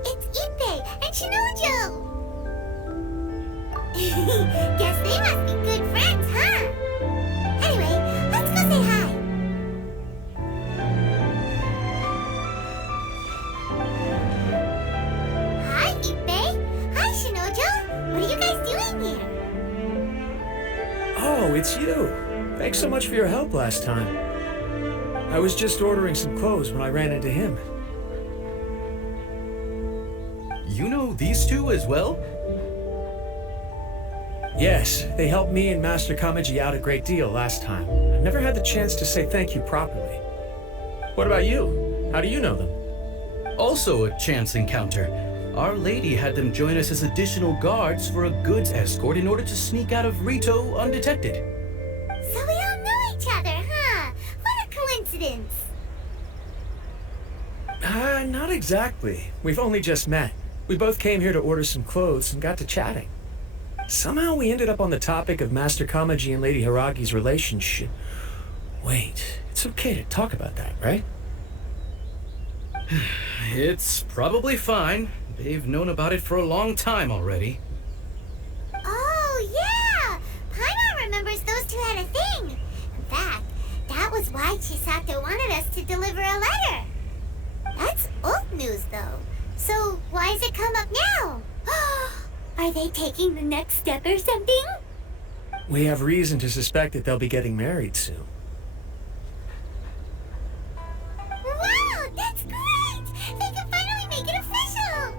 It's Ippei and Shinoujou! Guess they must be good friends, huh? Anyway, let's go say hi. Hi, Ippei. Hi, Shinoujou. What are you guys doing here? Oh, it's you. Thanks so much for your help last time. I was just ordering some clothes when I ran into him. You know these two as well? Yes, they helped me and Master Kamaji out a great deal last time. I never had the chance to say thank you properly. What about you? How do you know them? Also a chance encounter. Our lady had them join us as additional guards for a goods escort in order to sneak out of Ritou undetected. So we all know each other, huh? What a coincidence! Not exactly. We've only just met. We both came here to order some clothes and got to chatting. Somehow we ended up on the topic of Master Kamaji and Lady Hiiragi's relationship. Wait, it's okay to talk about that, right? It's probably fine. They've known about it for a long time already. Oh, yeah! Paimon remembers those two had a thing. In fact, that was why Chisato wanted us to deliver a letter. That's old news, though. So why has it come up now? Are they taking the next step or something? We have reason to suspect that they'll be getting married soon. Wow, that's great! They can finally make it official!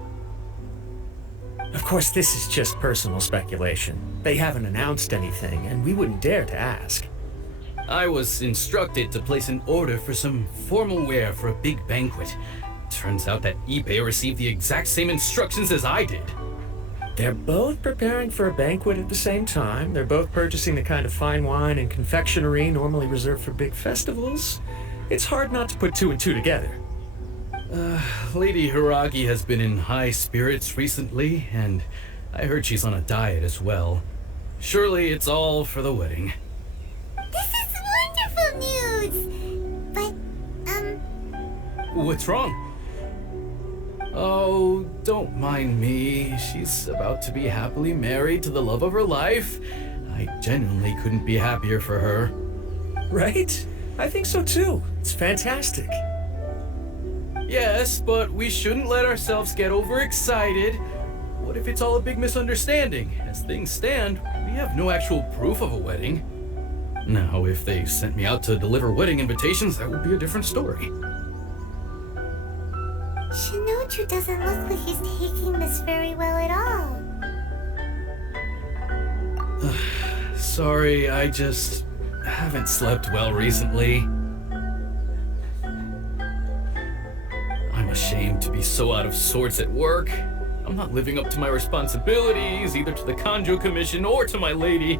Of course, this is just personal speculation. They haven't announced anything, and we wouldn't dare to ask. I was instructed to place an order for some formal wear for a big banquet. Turns out that Ippei received the exact same instructions as I did. They're both preparing for a banquet at the same time. They're both purchasing the kind of fine wine and confectionery normally reserved for big festivals. It's hard not to put two and two together. Lady Hiiragi has been in high spirits recently, and I heard she's on a diet as well. Surely it's all for the wedding. This is wonderful news! But, What's wrong? Oh, don't mind me. She's about to be happily married to the love of her life. I genuinely couldn't be happier for her. Right? I think so too. It's fantastic. Yes, but we shouldn't let ourselves get overexcited. What if it's all a big misunderstanding? As things stand, we have no actual proof of a wedding. Now, if they sent me out to deliver wedding invitations, that would be a different story. Shinoujou doesn't look like he's taking this very well at all. Sorry, I just haven't slept well recently. I'm ashamed to be so out of sorts at work. I'm not living up to my responsibilities, either to the Kanjo Commission or to my lady.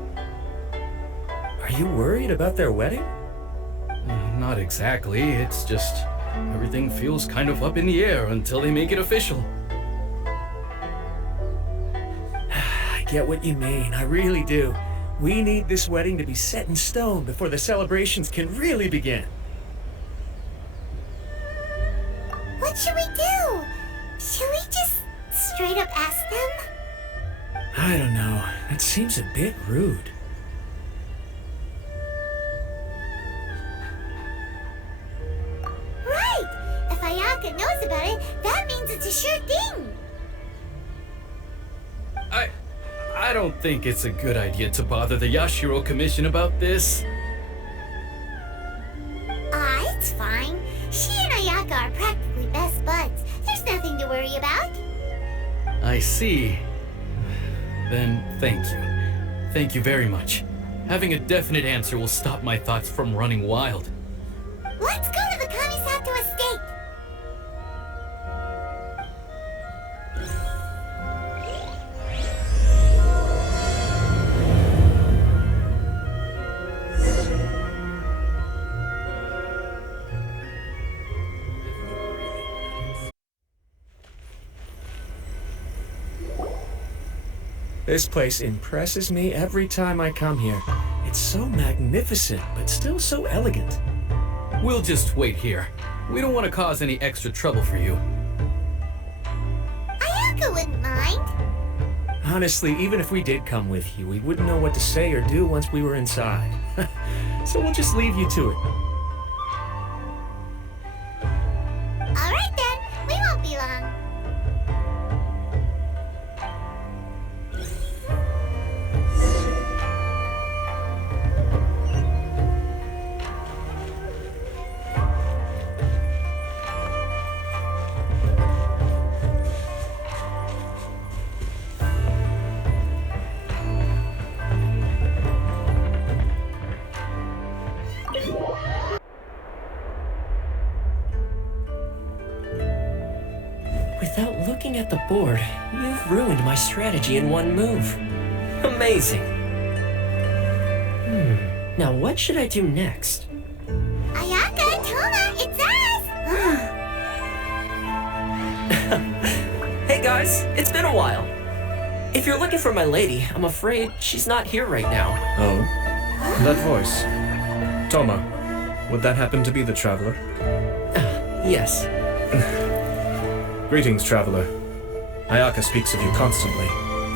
Are you worried about their wedding? Not exactly, it's just everything feels kind of up in the air until they make it official. I get what you mean, I really do. We need this wedding to be set in stone before the celebrations can really begin. What should we do? Should we just straight up ask them? I don't know. That seems a bit rude. Right! If Ayaka knows about it, that means it's a sure thing! I don't think it's a good idea to bother the Yashiro Commission about this. It's fine. She and Ayaka are practically best buds. There's nothing to worry about. I see. Then thank you. Thank you very much. Having a definite answer will stop my thoughts from running wild. Let's go to the Kamisato estate! This place impresses me every time I come here. It's so magnificent, but still so elegant. We'll just wait here. We don't want to cause any extra trouble for you. Honestly, even if we did come with you, we wouldn't know what to say or do once we were inside. So we'll just leave you to it. All right then, we won't be long. Without looking at the board, you've ruined my strategy in one move. Amazing. Now what should I do next? Ayaka, Toma, it's us! Hey guys, it's been a while. If you're looking for my lady, I'm afraid she's not here right now. Oh? That voice. Toma, would that happen to be the traveler? Yes. Greetings, traveler. Ayaka speaks of you constantly.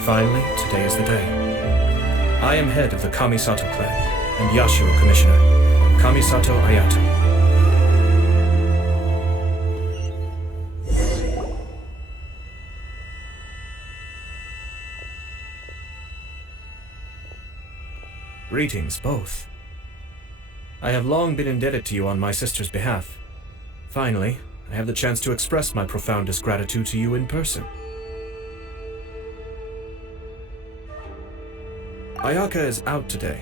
Finally, today is the day. I am head of the Kamisato clan and Yashiro commissioner, Kamisato Ayato. Greetings, both. I have long been indebted to you on my sister's behalf. Finally, I have the chance to express my profoundest gratitude to you in person. Ayaka is out today.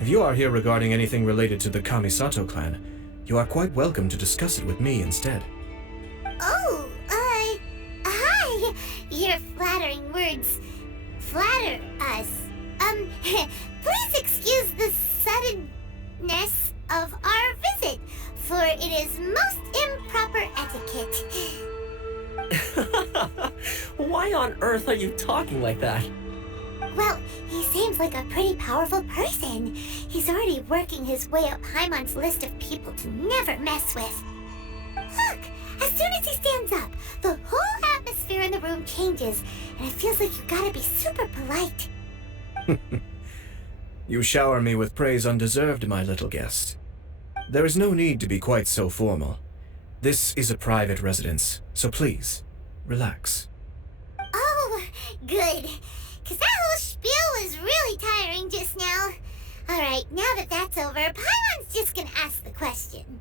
If you are here regarding anything related to the Kamisato clan, you are quite welcome to discuss it with me instead. Oh, hi! Your flattering words flatter us. Please excuse the suddenness of our visit, for it is most improper etiquette. Why on earth are you talking like that? Well, he seems like a pretty powerful person. He's already working his way up Paimon's list of people to never mess with. Look, as soon as he stands up, the whole atmosphere in the room changes, and it feels like you gotta be super polite. You shower me with praise undeserved, my little guest. There is no need to be quite so formal. This is a private residence, so please, relax. Oh, good. 'Cause that whole spiel was really tiring just now. Alright, now that that's over, Paimon's just gonna ask the question.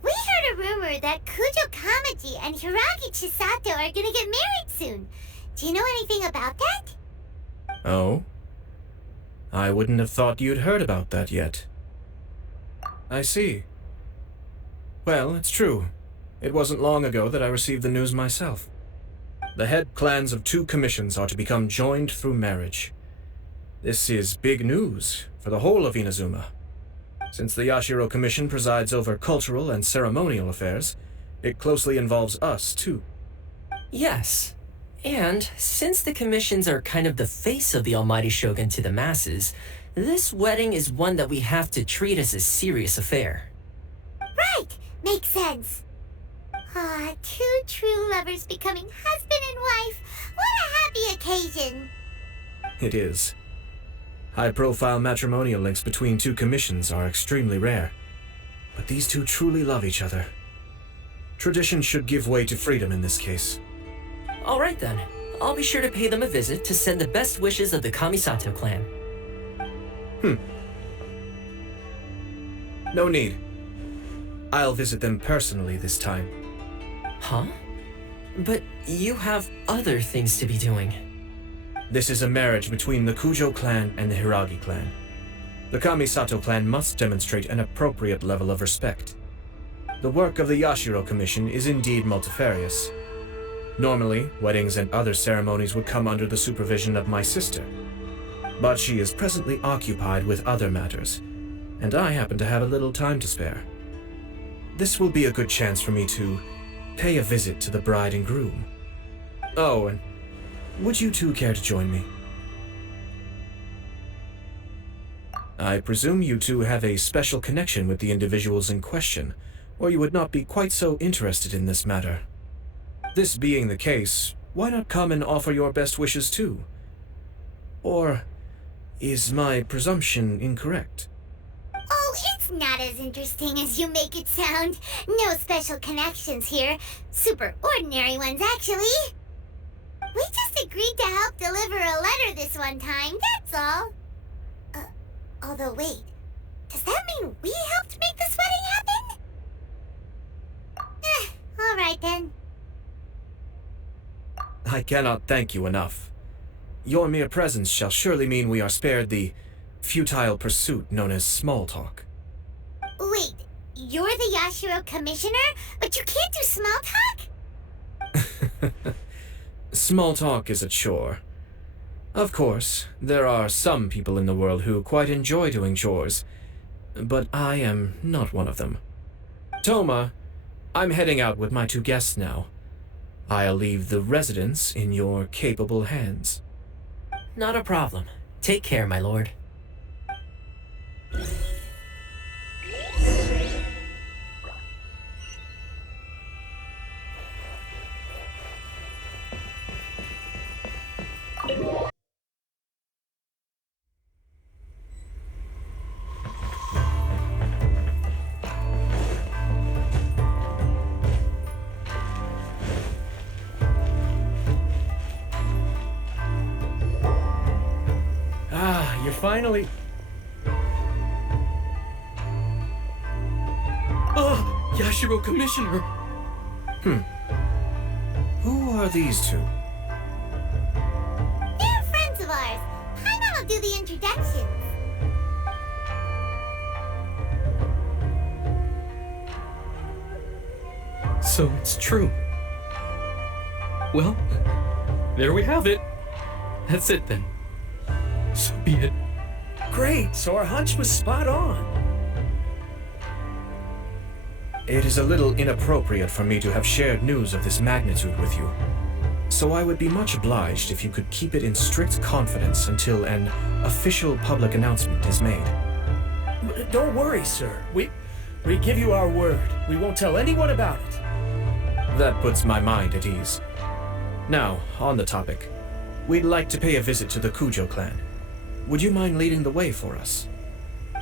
We heard a rumor that Kujou Kamaji and Hiiragi Chisato are gonna get married soon. Do you know anything about that? Oh? I wouldn't have thought you'd heard about that yet. I see. Well, it's true. It wasn't long ago that I received the news myself. The head clans of 2 commissions are to become joined through marriage. This is big news for the whole of Inazuma. Since the Yashiro Commission presides over cultural and ceremonial affairs, it closely involves us, too. Yes. And since the commissions are kind of the face of the almighty shogun to the masses, this wedding is one that we have to treat as a serious affair. Right! Makes sense. Ah, 2 true lovers becoming husband and wife. What a happy occasion! It is. High-profile matrimonial links between 2 commissions are extremely rare. But these 2 truly love each other. Tradition should give way to freedom in this case. All right then. I'll be sure to pay them a visit to send the best wishes of the Kamisato clan. No need. I'll visit them personally this time. Huh? But you have other things to be doing. This is a marriage between the Kujou clan and the Hiiragi clan. The Kamisato clan must demonstrate an appropriate level of respect. The work of the Yashiro Commission is indeed multifarious. Normally, weddings and other ceremonies would come under the supervision of my sister. But she is presently occupied with other matters, and I happen to have a little time to spare. This will be a good chance for me to pay a visit to the bride and groom. Oh, and would you 2 care to join me? I presume you 2 have a special connection with the individuals in question, or you would not be quite so interested in this matter. This being the case, why not come and offer your best wishes too? Or is my presumption incorrect? Oh, it's not as interesting as you make it sound. No special connections here. Super ordinary ones, actually. We just agreed to help deliver a letter this one time, that's all. Although wait, does that mean we helped make this wedding happen? Alright then. I cannot thank you enough. Your mere presence shall surely mean we are spared the futile pursuit known as small talk. Wait, you're the Yashiro commissioner, but you can't do small talk? Small talk is a chore. Of course, there are some people in the world who quite enjoy doing chores, but I am not one of them. Toma, I'm heading out with my two guests now. I'll leave the residence in your capable hands. Not a problem. Take care, my lord. You're finally... Oh, Yashiro Commissioner! Who are these two? They're friends of ours. Paimon will do the introductions. So it's true. Well, there we have it. That's it then. So be it. Great, so our hunch was spot on. It is a little inappropriate for me to have shared news of this magnitude with you, so I would be much obliged if you could keep it in strict confidence until an official public announcement is made. Don't worry, sir. We give you our word. We won't tell anyone about it. That puts my mind at ease. Now, on the topic. We'd like to pay a visit to the Kujou clan. Would you mind leading the way for us?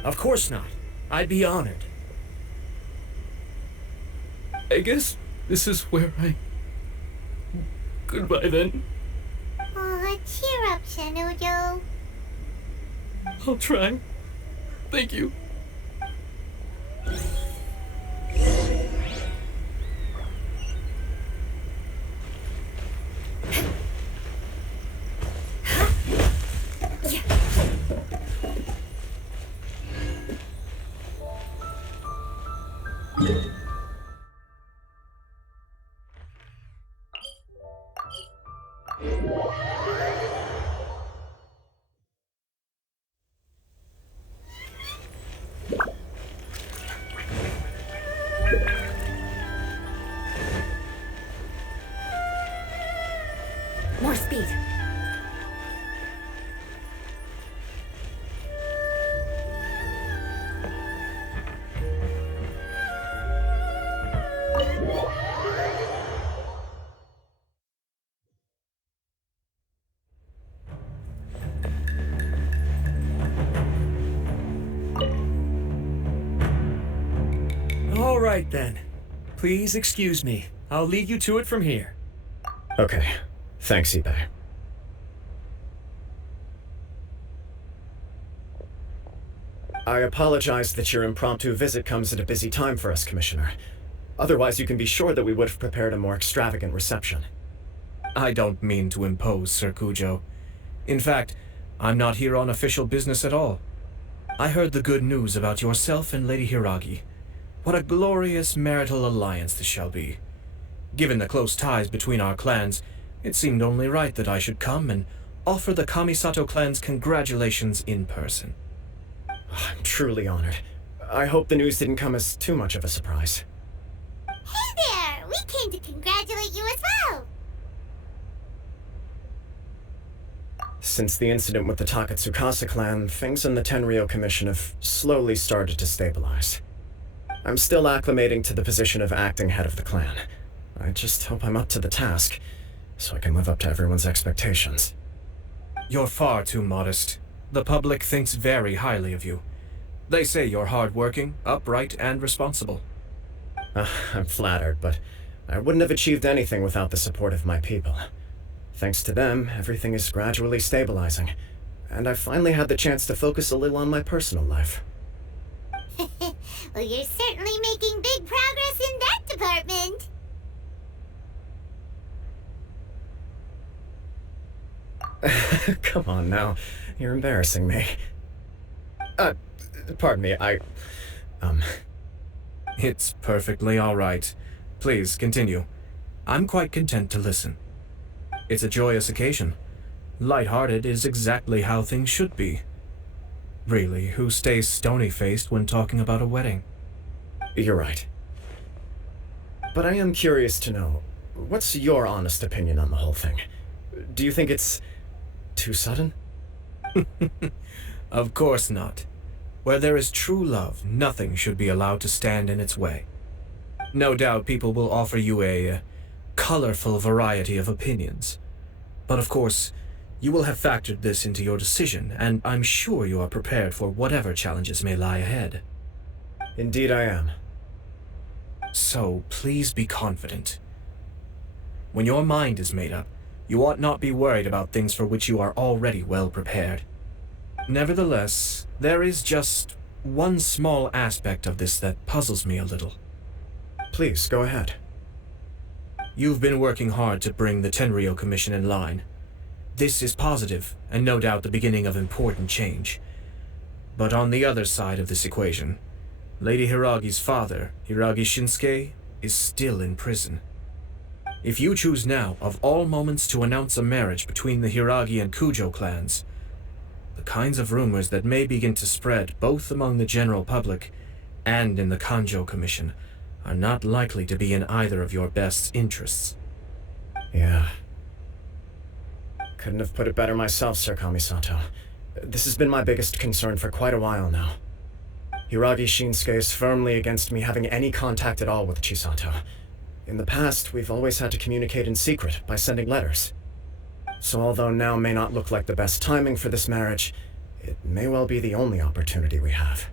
Of course not. I'd be honored. I guess this is where I... Goodbye then. Aw, cheer up, Shinoujou. I'll try. Thank you. More speed. All right then. Please excuse me. I'll lead you to it from here. Okay. Thanks, Ippei. I apologize that your impromptu visit comes at a busy time for us, Commissioner. Otherwise, you can be sure that we would have prepared a more extravagant reception. I don't mean to impose, Sir Kujou. In fact, I'm not here on official business at all. I heard the good news about yourself and Lady Hiiragi. What a glorious marital alliance this shall be. Given the close ties between our clans, it seemed only right that I should come and offer the Kamisato clan's congratulations in person. I'm truly honored. I hope the news didn't come as too much of a surprise. Hey there! We came to congratulate you as well! Since the incident with the Takatsukasa clan, things in the Tenryou Commission have slowly started to stabilize. I'm still acclimating to the position of acting head of the clan. I just hope I'm up to the task, so I can live up to everyone's expectations. You're far too modest. The public thinks very highly of you. They say you're hardworking, upright, and responsible. I'm flattered, but I wouldn't have achieved anything without the support of my people. Thanks to them, everything is gradually stabilizing, and I've finally had the chance to focus a little on my personal life. Well, you're certainly making big progress in that department. Come on now, you're embarrassing me. Pardon me, It's perfectly all right. Please, continue. I'm quite content to listen. It's a joyous occasion. Light-hearted is exactly how things should be. Really, who stays stony-faced when talking about a wedding? You're right. But I am curious to know, what's your honest opinion on the whole thing? Do you think it's too sudden? Of course not. Where there is true love, nothing should be allowed to stand in its way. No doubt people will offer you a colorful variety of opinions. But of course, you will have factored this into your decision, and I'm sure you are prepared for whatever challenges may lie ahead. Indeed I am. So, please be confident. When your mind is made up, you ought not be worried about things for which you are already well prepared. Nevertheless, there is just one small aspect of this that puzzles me a little. Please, go ahead. You've been working hard to bring the Tenryou Commission in line. This is positive, and no doubt the beginning of important change. But on the other side of this equation, Lady Hiiragi's father, Hiiragi Shinsuke, is still in prison. If you choose now, of all moments, to announce a marriage between the Hiiragi and Kujou clans, the kinds of rumors that may begin to spread both among the general public and in the Kanjou Commission are not likely to be in either of your best interests. Yeah. Couldn't have put it better myself, Sir Kamisato. This has been my biggest concern for quite a while now. Hiiragi Shinsuke is firmly against me having any contact at all with Chisato. In the past, we've always had to communicate in secret by sending letters. So although now may not look like the best timing for this marriage, it may well be the only opportunity we have.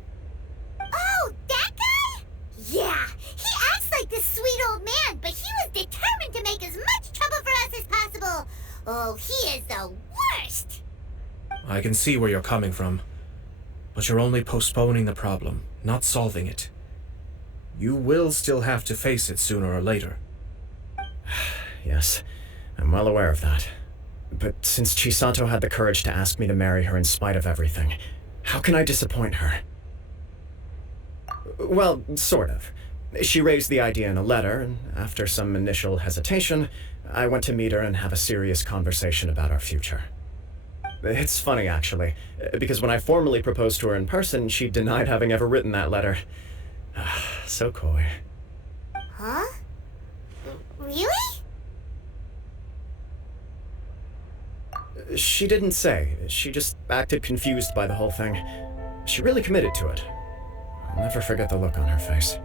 Oh, that guy? Yeah, he acts like this sweet old man, but he was determined to make as much trouble for us as possible. Oh, he is the worst! I can see where you're coming from, but you're only postponing the problem, not solving it. You will still have to face it sooner or later. Yes, I'm well aware of that. But since Chisato had the courage to ask me to marry her in spite of everything, how can I disappoint her? Well, sort of. She raised the idea in a letter, and after some initial hesitation, I went to meet her and have a serious conversation about our future. It's funny, actually, because when I formally proposed to her in person, she denied having ever written that letter. So coy. Huh? Really? She didn't say. She just acted confused by the whole thing. She really committed to it. I'll never forget the look on her face.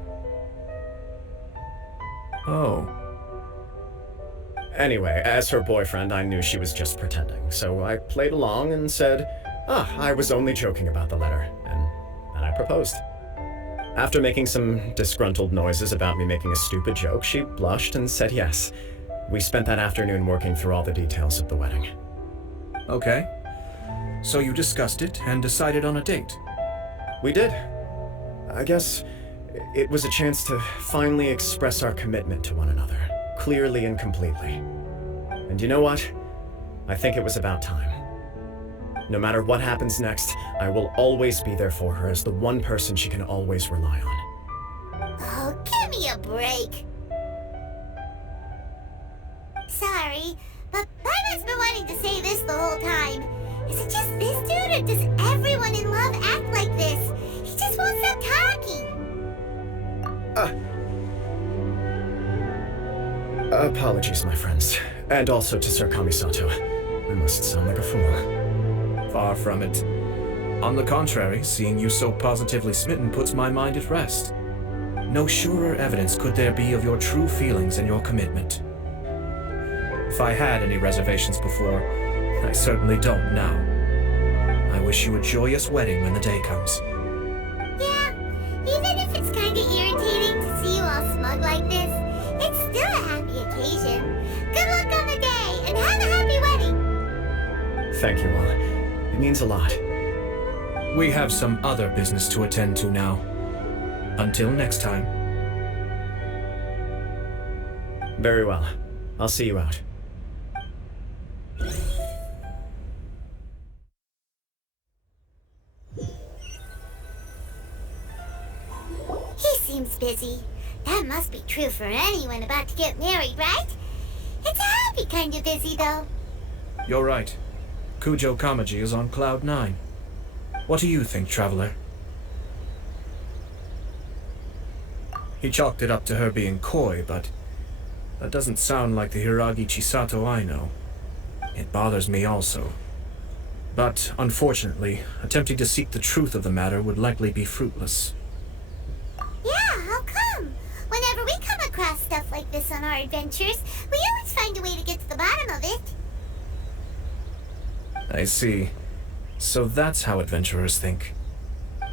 Oh. Anyway, as her boyfriend, I knew she was just pretending, so I played along and said, I was only joking about the letter, and I proposed. After making some disgruntled noises about me making a stupid joke, she blushed and said yes. We spent that afternoon working through all the details of the wedding. Okay. So you discussed it and decided on a date? We did. I guess it was a chance to finally express our commitment to one another, clearly and completely. And you know what? I think it was about time. No matter what happens next, I will always be there for her as the one person she can always rely on. Oh, give me a break. Sorry, but Paimon's been wanting to say this the whole time. Is it just this dude, or does everyone in love act like this? He just won't stop talking. Apologies, my friends. And also to Sir Kamisato. I must sound like a fool. Far from it. On the contrary, seeing you so positively smitten puts my mind at rest. No surer evidence could there be of your true feelings and your commitment. If I had any reservations before, I certainly don't now. I wish you a joyous wedding when the day comes. Yeah, even if it's kinda irritating to see you all smug like this, it's still a happy occasion. Good luck on the day, and have a happy wedding! Thank you all. It means a lot. We have some other business to attend to now. Until next time. Very well. I'll see you out. He seems busy. That must be true for anyone about to get married, right? It's a happy kind of busy, though. You're right. Kujou Kamaji is on cloud 9. What do you think, traveler? He chalked it up to her being coy, but that doesn't sound like the Hiiragi Chisato I know. It bothers me also. But, unfortunately, attempting to seek the truth of the matter would likely be fruitless. Yeah, how come? Whenever we come across stuff like this on our adventures, we always find a way to get to the bottom of it. I see. So that's how adventurers think.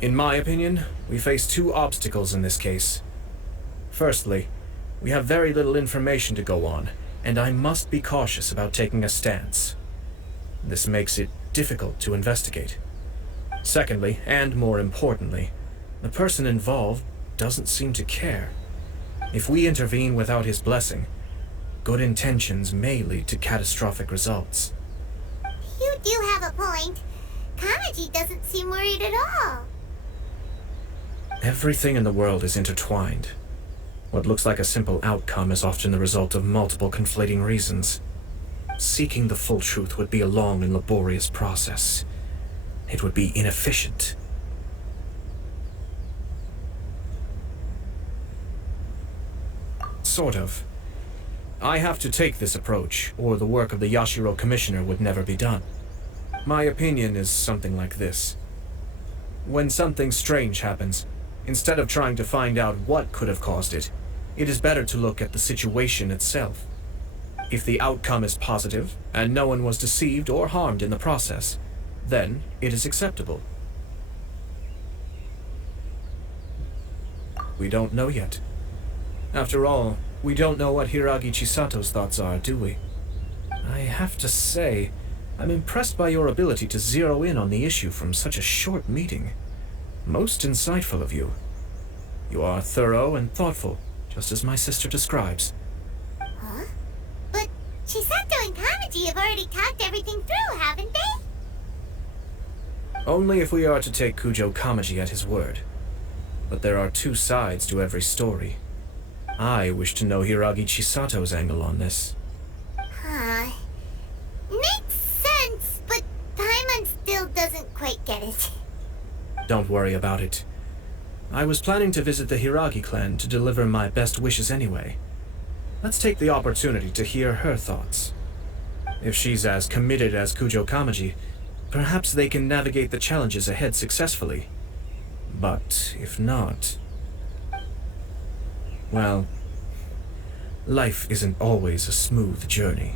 In my opinion, we face two obstacles in this case. Firstly, we have very little information to go on, and I must be cautious about taking a stance. This makes it difficult to investigate. Secondly, and more importantly, the person involved doesn't seem to care. If we intervene without his blessing, good intentions may lead to catastrophic results. You do have a point. Kamaji doesn't seem worried at all. Everything in the world is intertwined. What looks like a simple outcome is often the result of multiple conflating reasons. Seeking the full truth would be a long and laborious process. It would be inefficient. Sort of. I have to take this approach, or the work of the Yashiro Commissioner would never be done. My opinion is something like this. When something strange happens, instead of trying to find out what could have caused it, it is better to look at the situation itself. If the outcome is positive, and no one was deceived or harmed in the process, then it is acceptable. We don't know yet. After all, we don't know what Hiiragi Chisato's thoughts are, do we? I have to say, I'm impressed by your ability to zero in on the issue from such a short meeting. Most insightful of you. You are thorough and thoughtful, just as my sister describes. Huh? But Chisato and Kamaji have already talked everything through, haven't they? Only if we are to take Kujou Kamaji at his word. But there are two sides to every story. I wish to know Hiiragi Chisato's angle on this. Huh. Makes sense, but Paimon still doesn't quite get it. Don't worry about it. I was planning to visit the Hiiragi clan to deliver my best wishes anyway. Let's take the opportunity to hear her thoughts. If she's as committed as Kujou Kamaji, perhaps they can navigate the challenges ahead successfully. But if not... well, life isn't always a smooth journey.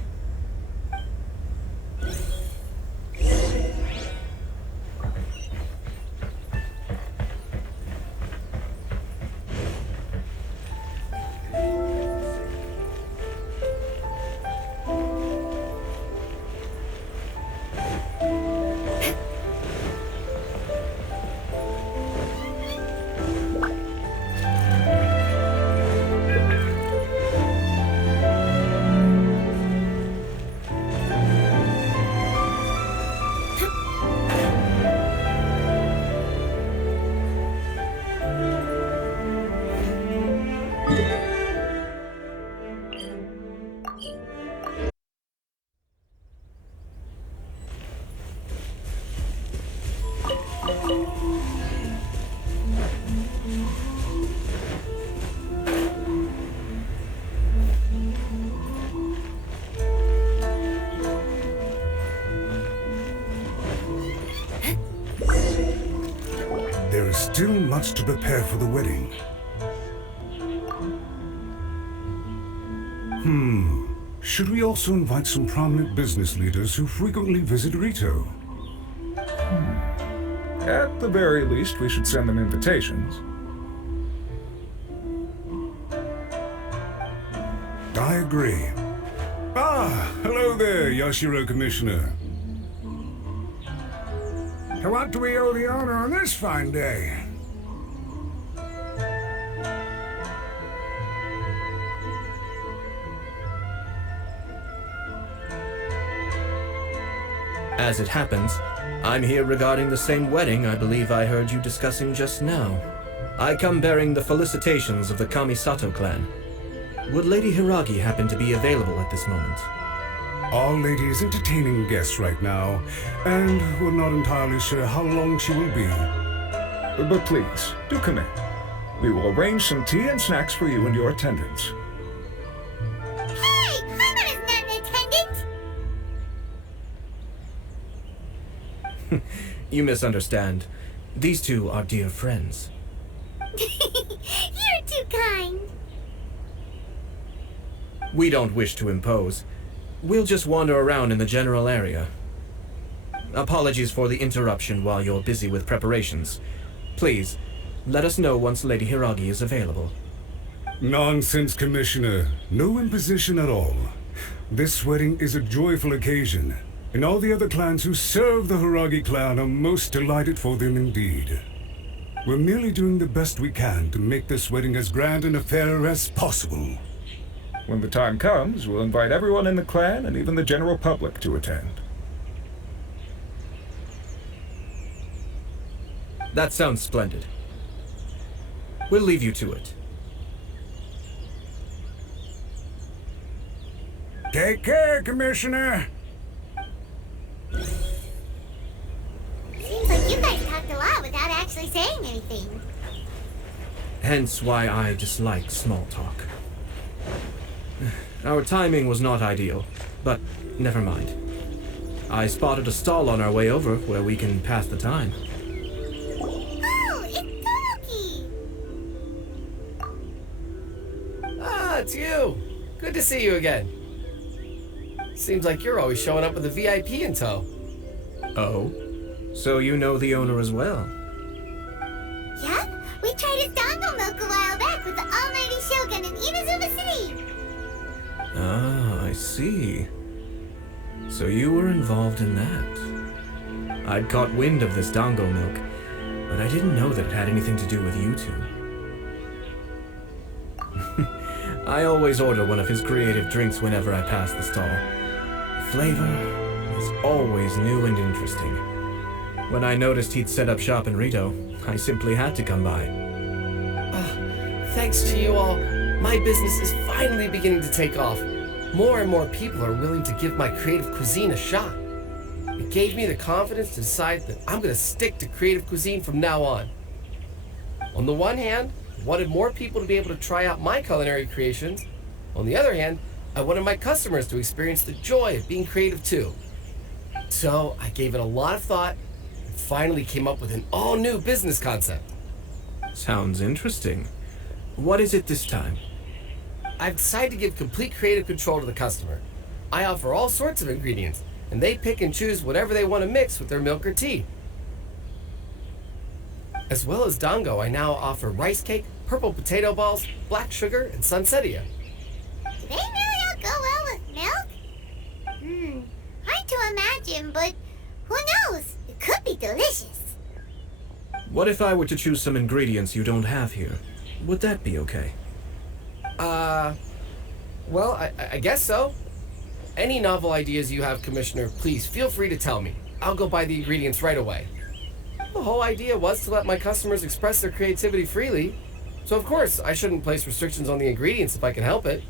There is still much to prepare for the wedding. Should we also invite some prominent business leaders who frequently visit Ritou? At the very least, we should send them invitations. I agree. Ah, hello there, Yashiro Commissioner. To what do we owe the honor on this fine day? As it happens, I'm here regarding the same wedding I believe I heard you discussing just now. I come bearing the felicitations of the Kamisato clan. Would Lady Hiiragi happen to be available at this moment? Our lady is entertaining guests right now, and we're not entirely sure how long she will be. But please, do come in. We will arrange some tea and snacks for you and your attendants. Hey, Paimon is not an attendant! You misunderstand. These two are dear friends. You're too kind. We don't wish to impose. We'll just wander around in the general area. Apologies for the interruption while you're busy with preparations. Please, let us know once Lady Hiiragi is available. Nonsense, Commissioner. No imposition at all. This wedding is a joyful occasion, and all the other clans who serve the Hiiragi clan are most delighted for them indeed. We're merely doing the best we can to make this wedding as grand an affair as possible. When the time comes, we'll invite everyone in the clan and even the general public to attend. That sounds splendid. We'll leave you to it. Take care, Commissioner. Seems like you guys talked a lot without actually saying anything. Hence why I dislike small talk. Our timing was not ideal, but never mind. I spotted a stall on our way over where we can pass the time. Oh, it's Toki! Ah, it's you! Good to see you again. Seems like you're always showing up with a VIP in tow. Oh? So you know the owner as well? Yep, we tried his dango milk a while back with the almighty shogun in Inazuma City. Ah, I see. So you were involved in that. I'd caught wind of this dango milk, but I didn't know that it had anything to do with you two. I always order one of his creative drinks whenever I pass the stall. The flavor is always new and interesting. When I noticed he'd set up shop in Ritou, I simply had to come by. Thanks to you all, my business is finally beginning to take off. More and more people are willing to give my creative cuisine a shot. It gave me the confidence to decide that I'm going to stick to creative cuisine from now on. On the one hand, I wanted more people to be able to try out my culinary creations. On the other hand, I wanted my customers to experience the joy of being creative too. So I gave it a lot of thought and finally came up with an all-new business concept. Sounds interesting. What is it this time? I've decided to give complete creative control to the customer. I offer all sorts of ingredients, and they pick and choose whatever they want to mix with their milk or tea. As well as dango, I now offer rice cake, purple potato balls, black sugar, and sunsettia. Do they really all go well with milk? Hard to imagine, but who knows? It could be delicious. What if I were to choose some ingredients you don't have here? Would that be okay? Well, I guess so. Any novel ideas you have, Commissioner, please feel free to tell me. I'll go buy the ingredients right away. The whole idea was to let my customers express their creativity freely. So of course, I shouldn't place restrictions on the ingredients if I can help it.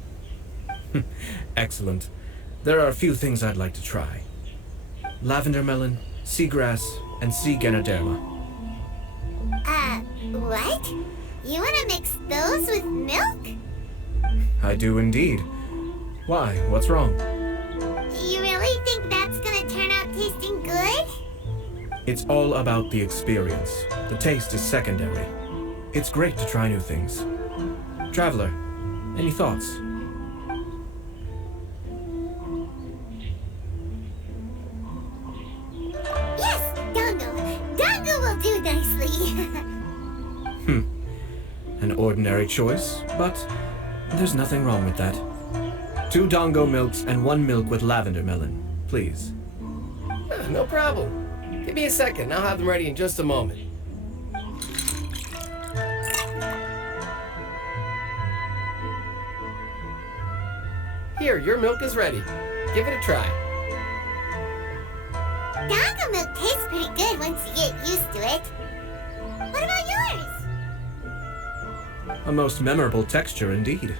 Excellent. There are a few things I'd like to try. Lavender melon, seagrass, and sea ganoderma. What? You wanna mix those with milk? I do indeed. Why? What's wrong? You really think that's gonna turn out tasting good? It's all about the experience. The taste is secondary. It's great to try new things. Traveler, any thoughts? ordinary choice, but there's nothing wrong with that. 2 dango milks and 1 milk with lavender melon, please. No problem. Give me a second. I'll have them ready in just a moment. Here, your milk is ready. Give it a try. Dango milk tastes pretty good once you get used to it. What about yours? A most memorable texture indeed.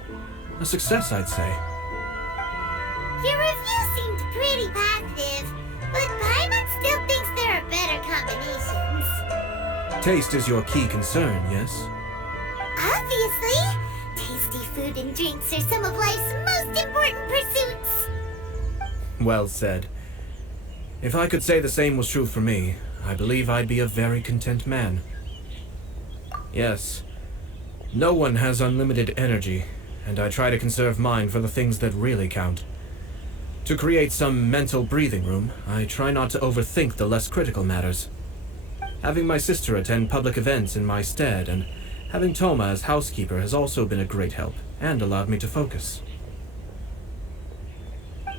A success, I'd say. Your review seemed pretty positive, but Paimon still thinks there are better combinations. Taste is your key concern, yes? Obviously! Tasty food and drinks are some of life's most important pursuits. Well said. If I could say the same was true for me, I believe I'd be a very content man. Yes. No one has unlimited energy, and I try to conserve mine for the things that really count. To create some mental breathing room, I try not to overthink the less critical matters. Having my sister attend public events in my stead, and having Toma as housekeeper has also been a great help, and allowed me to focus.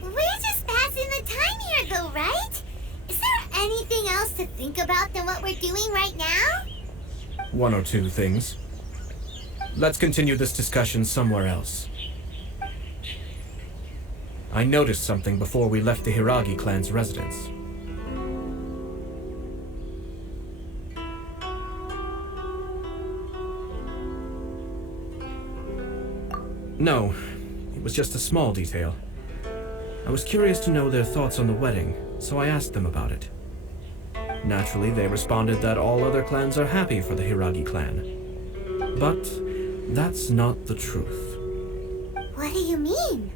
We're just passing the time here though, right? Is there anything else to think about than what we're doing right now? 1 or 2 things. Let's continue this discussion somewhere else. I noticed something before we left the Hiiragi clan's residence. No, it was just a small detail. I was curious to know their thoughts on the wedding, so I asked them about it. Naturally, they responded that all other clans are happy for the Hiiragi clan. But that's not the truth. What do you mean?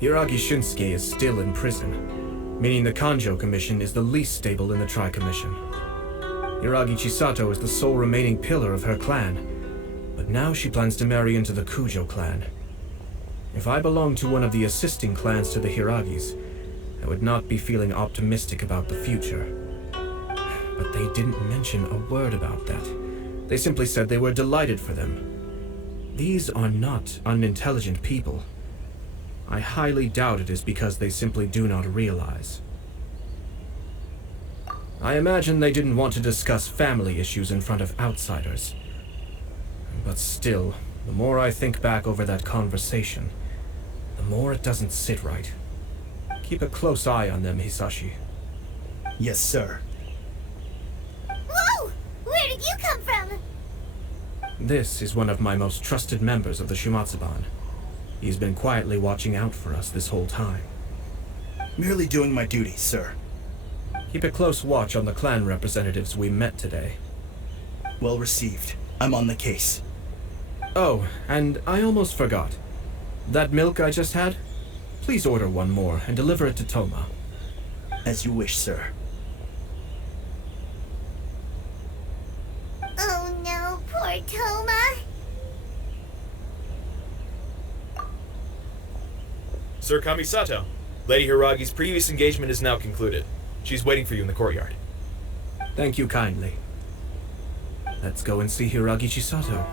Hiiragi Shinsuke is still in prison, meaning the Kanjo Commission is the least stable in the Tri-Commission. Hiiragi Chisato is the sole remaining pillar of her clan, but now she plans to marry into the Kujou clan. If I belonged to one of the assisting clans to the Hiiragis, I would not be feeling optimistic about the future. But they didn't mention a word about that. They simply said they were delighted for them. These are not unintelligent people. I highly doubt it is because they simply do not realize. I imagine they didn't want to discuss family issues in front of outsiders. But still, the more I think back over that conversation, the more it doesn't sit right. Keep a close eye on them, Hisashi. Yes, sir. Whoa! Where did you come from? This is one of my most trusted members of the Shumatsuban. He's been quietly watching out for us this whole time. Merely doing my duty, sir. Keep a close watch on the clan representatives we met today. Well received. I'm on the case. Oh, and I almost forgot. That milk I just had? Please order 1 more and deliver it to Toma. As you wish, sir. Oh no, poor Toma. Sir Kamisato, Lady Hiiragi's previous engagement is now concluded. She's waiting for you in the courtyard. Thank you kindly. Let's go and see Hiiragi Chisato.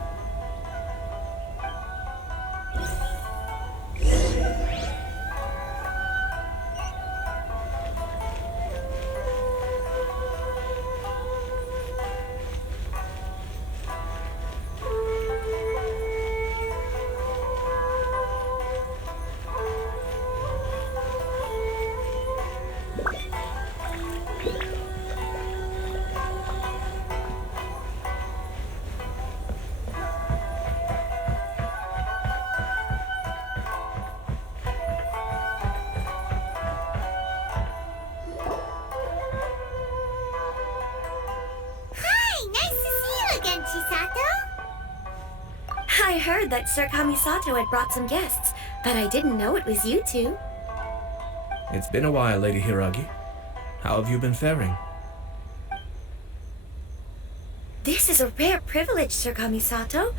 I heard that Sir Kamisato had brought some guests, but I didn't know it was you two. It's been a while, Lady Hiiragi. How have you been faring? This is a rare privilege, Sir Kamisato.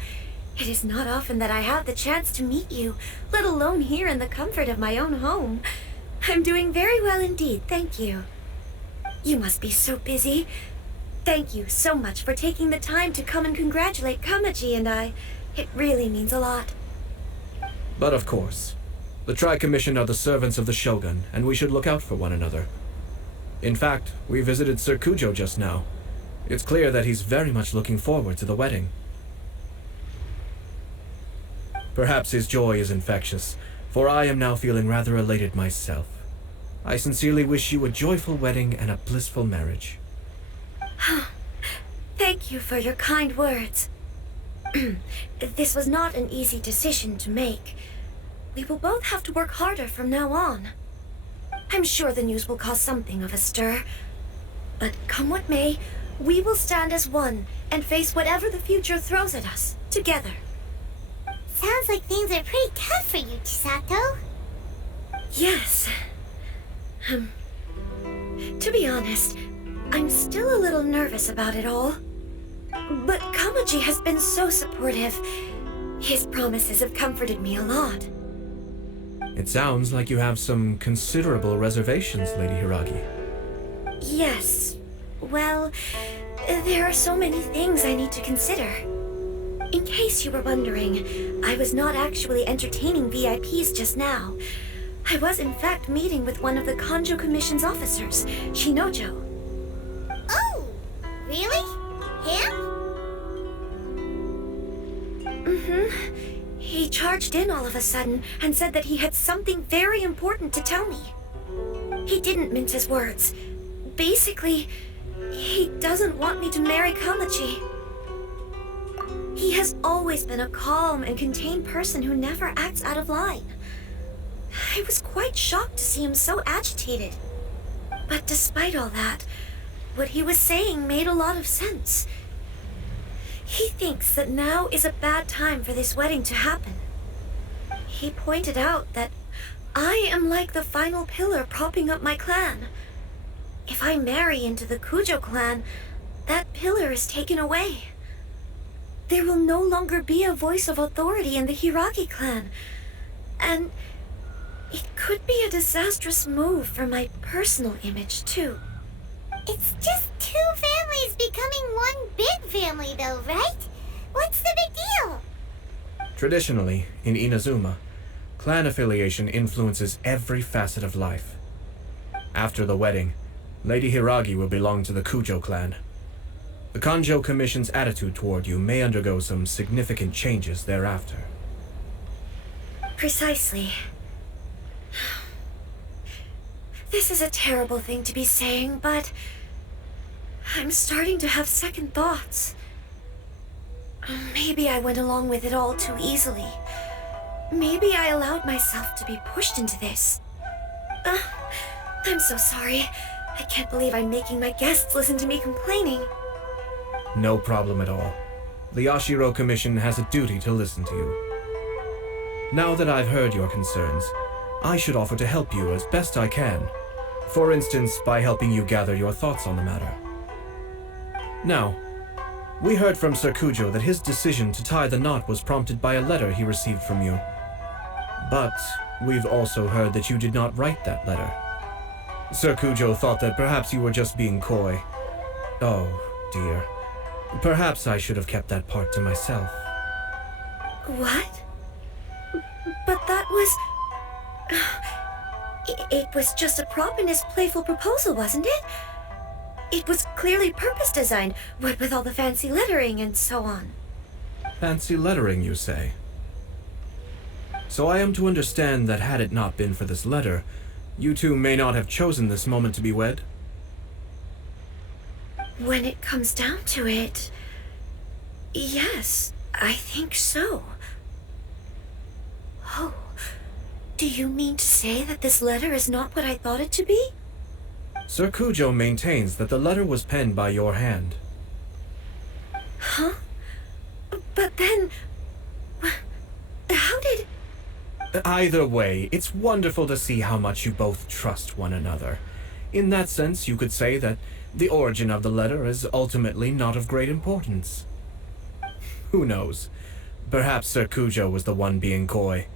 It is not often that I have the chance to meet you, let alone here in the comfort of my own home. I'm doing very well indeed, thank you. You must be so busy. Thank you so much for taking the time to come and congratulate Kamaji and I. It really means a lot. But of course, the Tri-Commission are the servants of the Shogun, and we should look out for one another. In fact, we visited Sir Kujou just now. It's clear that he's very much looking forward to the wedding. Perhaps his joy is infectious, for I am now feeling rather elated myself. I sincerely wish you a joyful wedding and a blissful marriage. Thank you for your kind words. This was not an easy decision to make. We will both have to work harder from now on. I'm sure the news will cause something of a stir. But come what may, we will stand as one and face whatever the future throws at us, together. Sounds like things are pretty tough for you, Chisato. Yes. To be honest, I'm still a little nervous about it all. But Kamaji has been so supportive. His promises have comforted me a lot. It sounds like you have some considerable reservations, Lady Hiiragi. Yes. Well, there are so many things I need to consider. In case you were wondering, I was not actually entertaining VIPs just now. I was in fact meeting with one of the Kanjo Commission's officers, Shinoujou. Oh, really? Him? He charged in all of a sudden and said that he had something very important to tell me. He didn't mince his words. Basically, he doesn't want me to marry Kamaji. He has always been a calm and contained person who never acts out of line. I was quite shocked to see him so agitated. But despite all that, what he was saying made a lot of sense. He thinks that now is a bad time for this wedding to happen. He pointed out that I am like the final pillar propping up my clan. If I marry into the Kujou clan, that pillar is taken away. There will no longer be a voice of authority in the Hiiragi clan. And it could be a disastrous move for my personal image, too. It's just two families becoming one big family, though, right? What's the big deal? Traditionally, in Inazuma, clan affiliation influences every facet of life. After the wedding, Lady Hiiragi will belong to the Kujou clan. The Kanjo Commission's attitude toward you may undergo some significant changes thereafter. Precisely. This is a terrible thing to be saying, but I'm starting to have second thoughts. Maybe I went along with it all too easily. Maybe I allowed myself to be pushed into this. I'm so sorry. I can't believe I'm making my guests listen to me complaining. No problem at all. The Yashiro Commission has a duty to listen to you. Now that I've heard your concerns, I should offer to help you as best I can. For instance, by helping you gather your thoughts on the matter. Now, we heard from Sir Kujou that his decision to tie the knot was prompted by a letter he received from you. But we've also heard that you did not write that letter. Sir Kujou thought that perhaps you were just being coy. Oh, dear. Perhaps I should have kept that part to myself. What? But that was... It was just a prop in his playful proposal, wasn't it? It was clearly purpose-designed, what with all the fancy lettering and so on. Fancy lettering, you say? So I am to understand that had it not been for this letter, you two may not have chosen this moment to be wed? When it comes down to it... yes, I think so. Oh, do you mean to say that this letter is not what I thought it to be? Sir Kujou maintains that the letter was penned by your hand. Huh? But then... how did... Either way, it's wonderful to see how much you both trust one another. In that sense, you could say that the origin of the letter is ultimately not of great importance. Who knows? Perhaps Sir Kujou was the one being coy.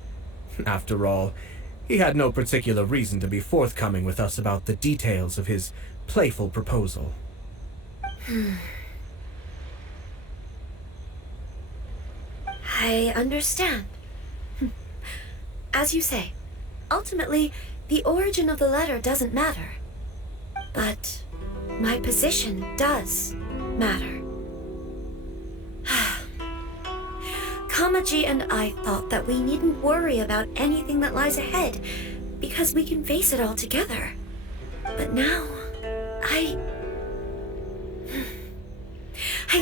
After all, he had no particular reason to be forthcoming with us about the details of his playful proposal. I understand. As you say, ultimately, the origin of the letter doesn't matter. But my position does matter. Kamaji and I thought that we needn't worry about anything that lies ahead, because we can face it all together. But now, I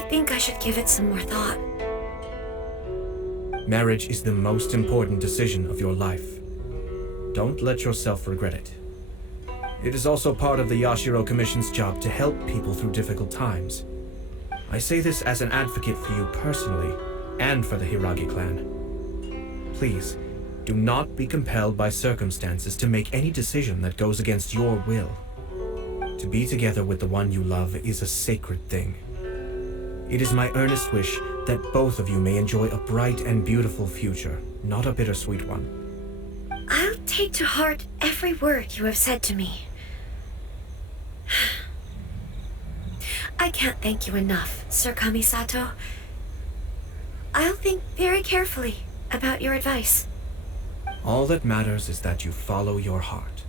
think I should give it some more thought. Marriage is the most important decision of your life. Don't let yourself regret it. It is also part of the Yashiro Commission's job to help people through difficult times. I say this as an advocate for you personally, and for the Hiiragi clan. Please, do not be compelled by circumstances to make any decision that goes against your will. To be together with the one you love is a sacred thing. It is my earnest wish that both of you may enjoy a bright and beautiful future, not a bittersweet one. I'll take to heart every word you have said to me. I can't thank you enough, Sir Kamisato. I'll think very carefully about your advice. All that matters is that you follow your heart.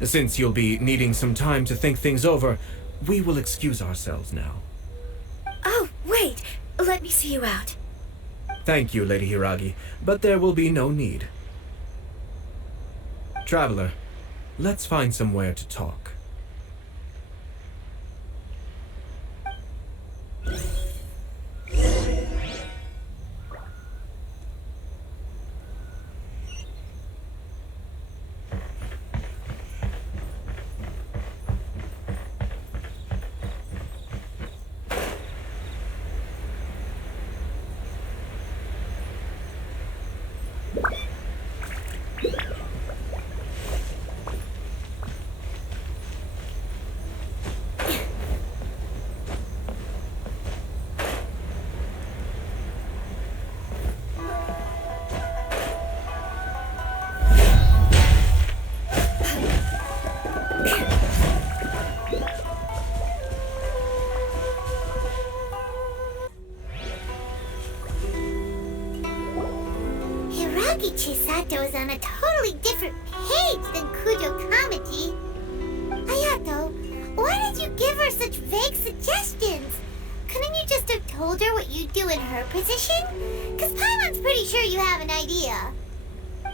Since you'll be needing some time to think things over, we will excuse ourselves now. Oh, wait! Let me see you out. Thank you, Lady Hiiragi, but there will be no need. Traveler, let's find somewhere to talk. Hiiragi Chisato is on a totally different page than Kujou Kamaji. Ayato, why did you give her such vague suggestions? Couldn't you just have told her what you'd do in her position? Because Paimon's pretty sure you have an idea.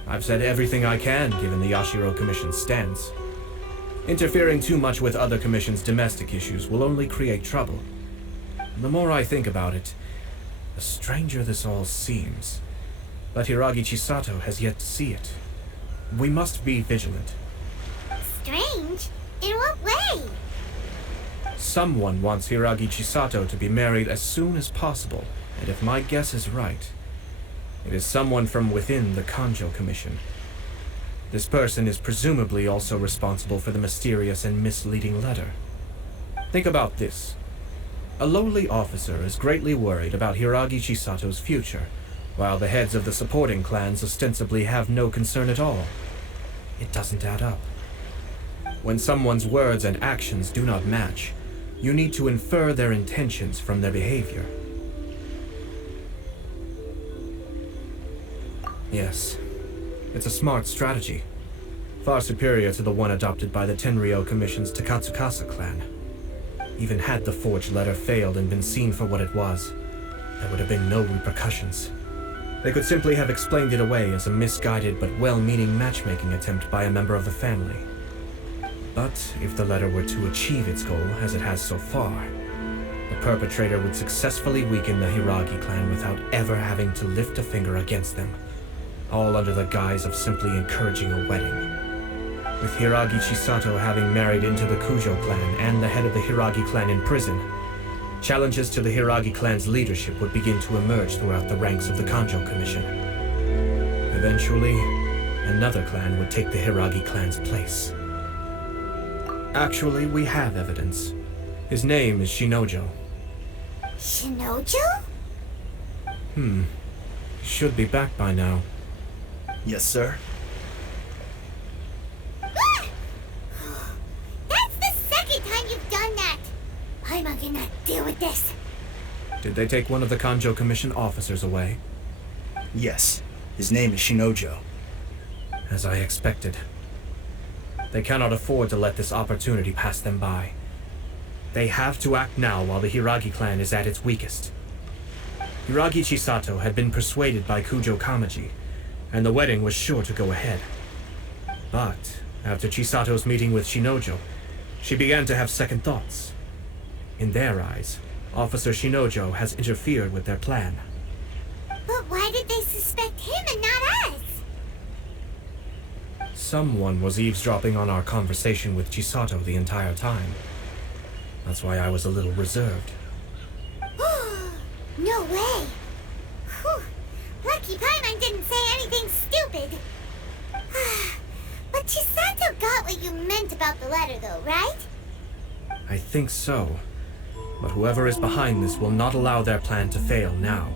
I've said everything I can, given the Yashiro Commission's stance. Interfering too much with other commissions' domestic issues will only create trouble. The more I think about it, the stranger this all seems. But Hiiragi Chisato has yet to see it. We must be vigilant. Strange? In what way? Someone wants Hiiragi Chisato to be married as soon as possible, and if my guess is right, it is someone from within the Kanjo Commission. This person is presumably also responsible for the mysterious and misleading letter. Think about this. A lowly officer is greatly worried about Hiiragi Chisato's future, while the heads of the supporting clans ostensibly have no concern at all. It doesn't add up. When someone's words and actions do not match, you need to infer their intentions from their behavior. Yes, it's a smart strategy, far superior to the one adopted by the Tenryou Commission's Takatsukasa clan. Even had the forged letter failed and been seen for what it was, there would have been no repercussions. They could simply have explained it away as a misguided but well-meaning matchmaking attempt by a member of the family. But if the letter were to achieve its goal, as it has so far, the perpetrator would successfully weaken the Hiiragi clan without ever having to lift a finger against them, all under the guise of simply encouraging a wedding. With Hiiragi Chisato having married into the Kujou clan and the head of the Hiiragi clan in prison, challenges to the Hiiragi clan's leadership would begin to emerge throughout the ranks of the Kanjo Commission. Eventually, another clan would take the Hiiragi clan's place. Actually, we have evidence. His name is Shinoujou. Shinoujou? He should be back by now. Yes, sir. Ah! That's the second time you've done that! this. Did they take one of the Kanjo Commission officers away? Yes. His name is Shinoujou. As I expected. They cannot afford to let this opportunity pass them by. They have to act now while the Hiiragi clan is at its weakest. Hiiragi Chisato had been persuaded by Kujou Kamaji, and the wedding was sure to go ahead. But, after Chisato's meeting with Shinoujou, she began to have second thoughts. In their eyes, Officer Shinoujou has interfered with their plan. But why did they suspect him and not us? Someone was eavesdropping on our conversation with Chisato the entire time. That's why I was a little reserved. No way! Whew. Lucky Paimon didn't say anything stupid. But Chisato got what you meant about the letter though, right? I think so. But whoever is behind this will not allow their plan to fail now.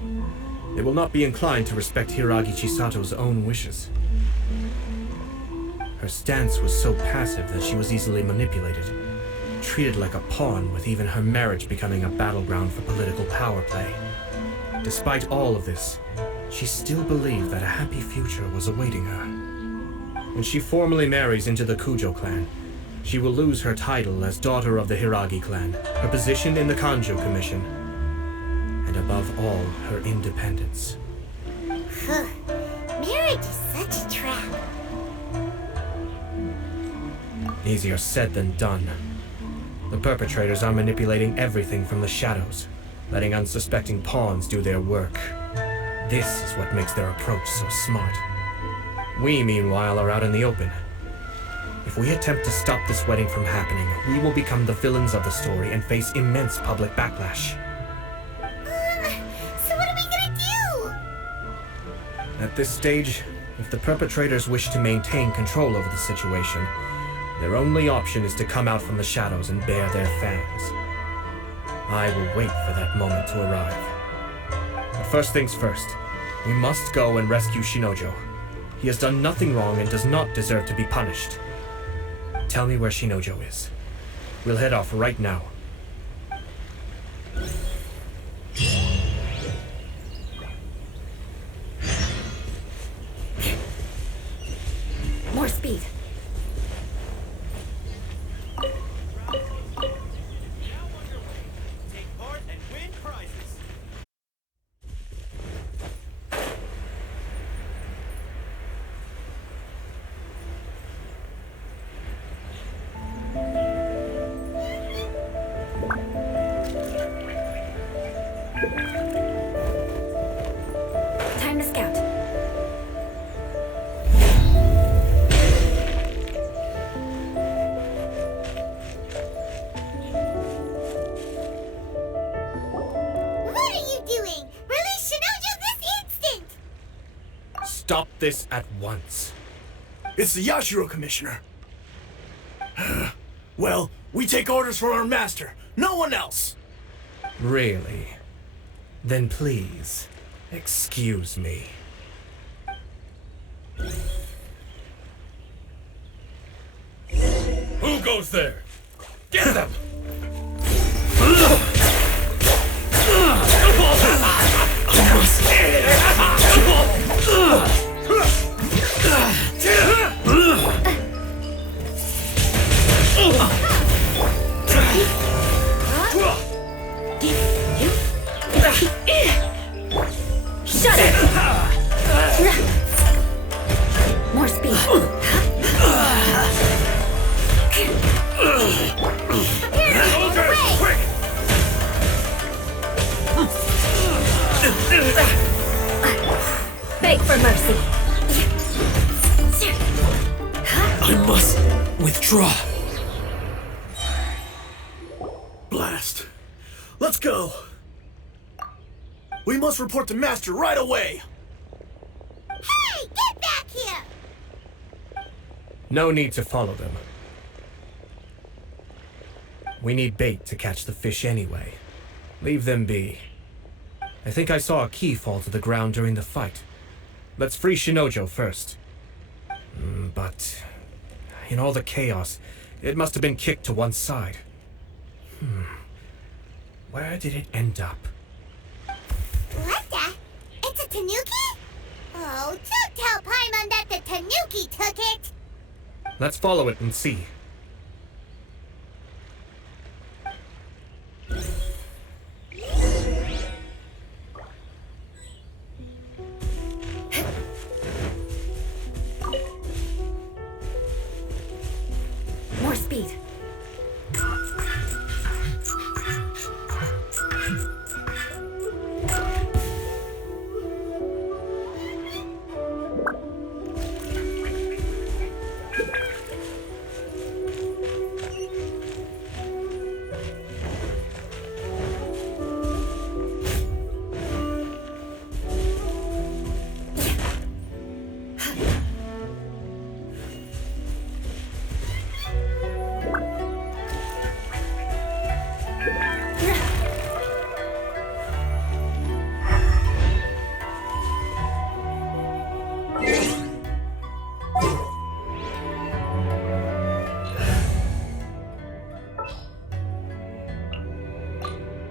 They will not be inclined to respect Hiiragi Chisato's own wishes. Her stance was so passive that she was easily manipulated, treated like a pawn, with even her marriage becoming a battleground for political power play. Despite all of this, she still believed that a happy future was awaiting her. When she formally marries into the Kujou clan, she will lose her title as daughter of the Hiiragi clan, her position in the Kanjo Commission, and above all, her independence. Marriage is such a trap. Easier said than done. The perpetrators are manipulating everything from the shadows, letting unsuspecting pawns do their work. This is what makes their approach so smart. We, meanwhile, are out in the open. If we attempt to stop this wedding from happening, we will become the villains of the story and face immense public backlash. So what are we gonna do? At this stage, if the perpetrators wish to maintain control over the situation, their only option is to come out from the shadows and bare their fangs. I will wait for that moment to arrive. But first things first, we must go and rescue Shinoujou. He has done nothing wrong and does not deserve to be punished. Tell me where Shinoujou is. We'll head off right now. More speed. Time to scout. What are you doing? Release Shinoujou this instant! Stop this at once. It's the Yashiro Commissioner. Well, we take orders from our master, no one else. Really? Then please, excuse me. Who goes there? Get them! Shut it! More speed. Quick! Beg for mercy. I must withdraw. Blast. Let's go. We must report to Master right away. Hey, get back here! No need to follow them. We need bait to catch the fish anyway. Leave them be. I think I saw a key fall to the ground during the fight. Let's free Shinoujou first. But in all the chaos, it must have been kicked to one side. where did it end up? What the? It's a tanuki? Oh, don't tell Paimon that the tanuki took it! Let's follow it and see. More speed.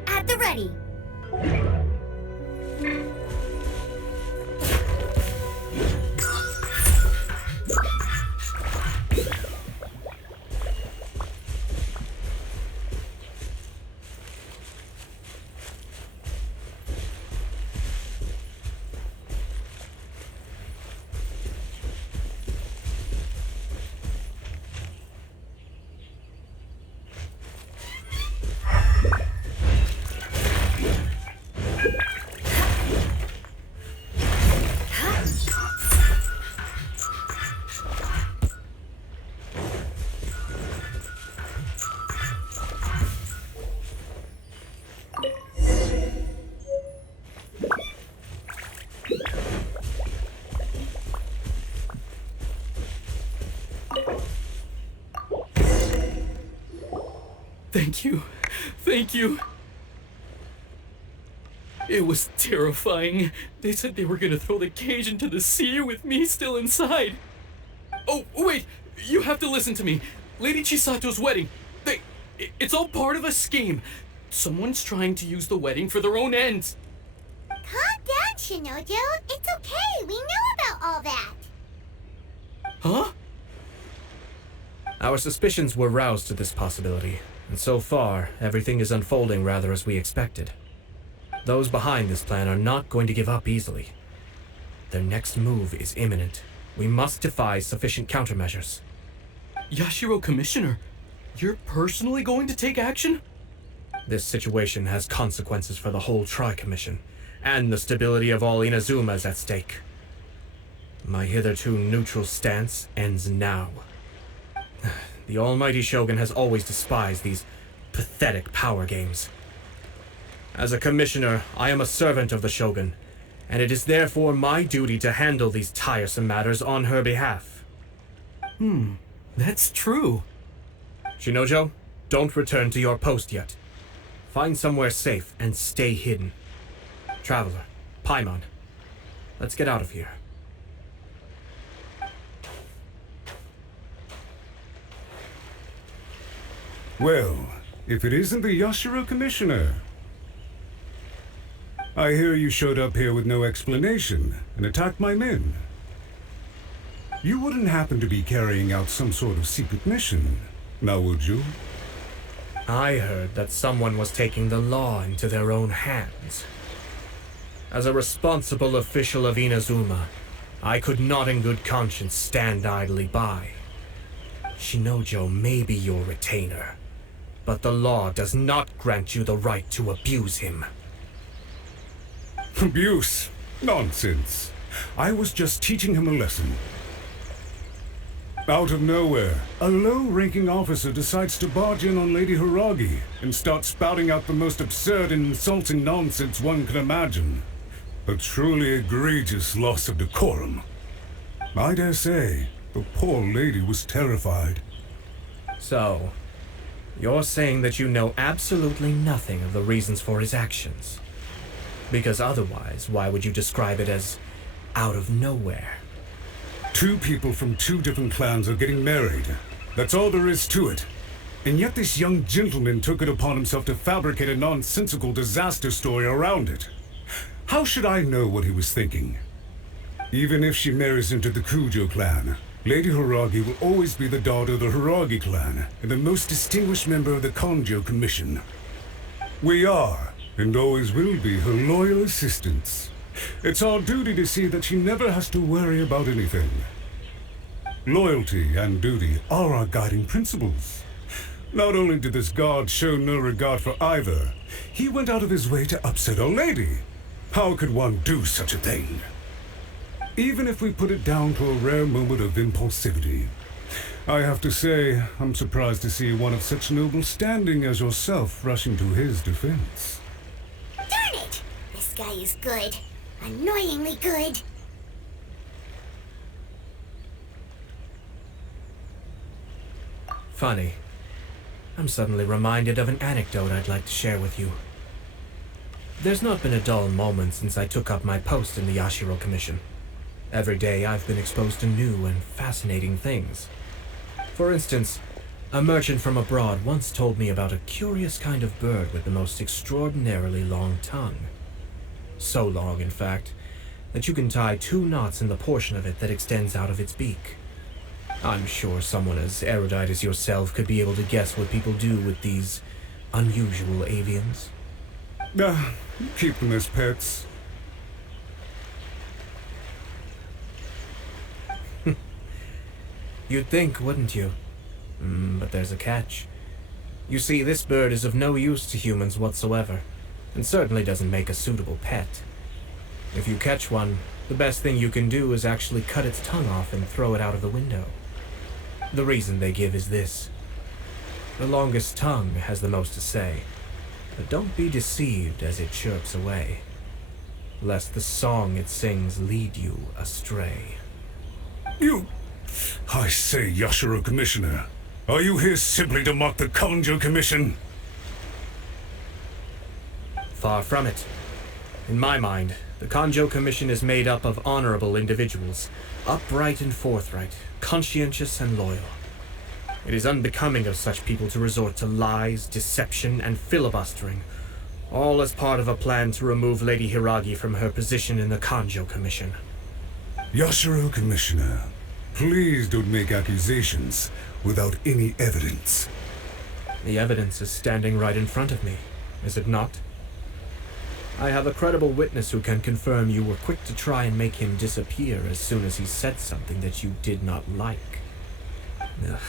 At the ready. Thank you. Thank you. It was terrifying. They said they were gonna throw the cage into the sea with me still inside. Oh, wait! You have to listen to me. Lady Chisato's wedding. It's all part of a scheme. Someone's trying to use the wedding for their own ends. Calm down, Shinoujou. It's okay. We know about all that. Huh? Our suspicions were roused to this possibility, and so far, everything is unfolding rather as we expected. Those behind this plan are not going to give up easily. Their next move is imminent. We must devise sufficient countermeasures. Yashiro Commissioner, you're personally going to take action? This situation has consequences for the whole Tri-Commission, and the stability of all Inazuma is at stake. My hitherto neutral stance ends now. The almighty Shogun has always despised these pathetic power games. As a commissioner, I am a servant of the Shogun, and it is therefore my duty to handle these tiresome matters on her behalf. That's true. Shinoujou, don't return to your post yet. Find somewhere safe and stay hidden. Traveler, Paimon, let's get out of here. Well, if it isn't the Yashiro Commissioner. I hear you showed up here with no explanation and attacked my men. You wouldn't happen to be carrying out some sort of secret mission, now would you? I heard that someone was taking the law into their own hands. As a responsible official of Inazuma, I could not in good conscience stand idly by. Shinoujou may be your retainer, but the law does not grant you the right to abuse him. Abuse? Nonsense. I was just teaching him a lesson. Out of nowhere, a low-ranking officer decides to barge in on Lady Hiiragi and start spouting out the most absurd and insulting nonsense one can imagine. A truly egregious loss of decorum. I dare say, the poor lady was terrified. So, you're saying that you know absolutely nothing of the reasons for his actions? Because otherwise, why would you describe it as out of nowhere? Two people from two different clans are getting married. That's all there is to it. And yet this young gentleman took it upon himself to fabricate a nonsensical disaster story around it. How should I know what he was thinking? Even if she marries into the Kujou clan, Lady Hiiragi will always be the daughter of the Hiiragi clan and the most distinguished member of the Kanjou Commission. We are, and always will be, her loyal assistants. It's our duty to see that she never has to worry about anything. Loyalty and duty are our guiding principles. Not only did this guard show no regard for either, he went out of his way to upset our lady. How could one do such a thing? Even if we put it down to a rare moment of impulsivity. I have to say, I'm surprised to see one of such noble standing as yourself rushing to his defense. Darn it! This guy is good. Annoyingly good. Funny. I'm suddenly reminded of an anecdote I'd like to share with you. There's not been a dull moment since I took up my post in the Yashiro Commission. Every day I've been exposed to new and fascinating things. For instance, a merchant from abroad once told me about a curious kind of bird with the most extraordinarily long tongue. So long, in fact, that you can tie 2 knots in the portion of it that extends out of its beak. I'm sure someone as erudite as yourself could be able to guess what people do with these unusual avians. Keep them as pets. You'd think, wouldn't you? But there's a catch. You see, this bird is of no use to humans whatsoever, and certainly doesn't make a suitable pet. If you catch one, the best thing you can do is actually cut its tongue off and throw it out of the window. The reason they give is this. The longest tongue has the most to say, but don't be deceived as it chirps away, lest the song it sings lead you astray. I say, Yashiro Commissioner, are you here simply to mock the Kanjou Commission? Far from it. In my mind, the Kanjou Commission is made up of honorable individuals, upright and forthright, conscientious and loyal. It is unbecoming of such people to resort to lies, deception, and filibustering, all as part of a plan to remove Lady Hiiragi from her position in the Kanjou Commission. Yashiro Commissioner, please don't make accusations without any evidence. The evidence is standing right in front of me, is it not? I have a credible witness who can confirm you were quick to try and make him disappear as soon as he said something that you did not like. Ugh,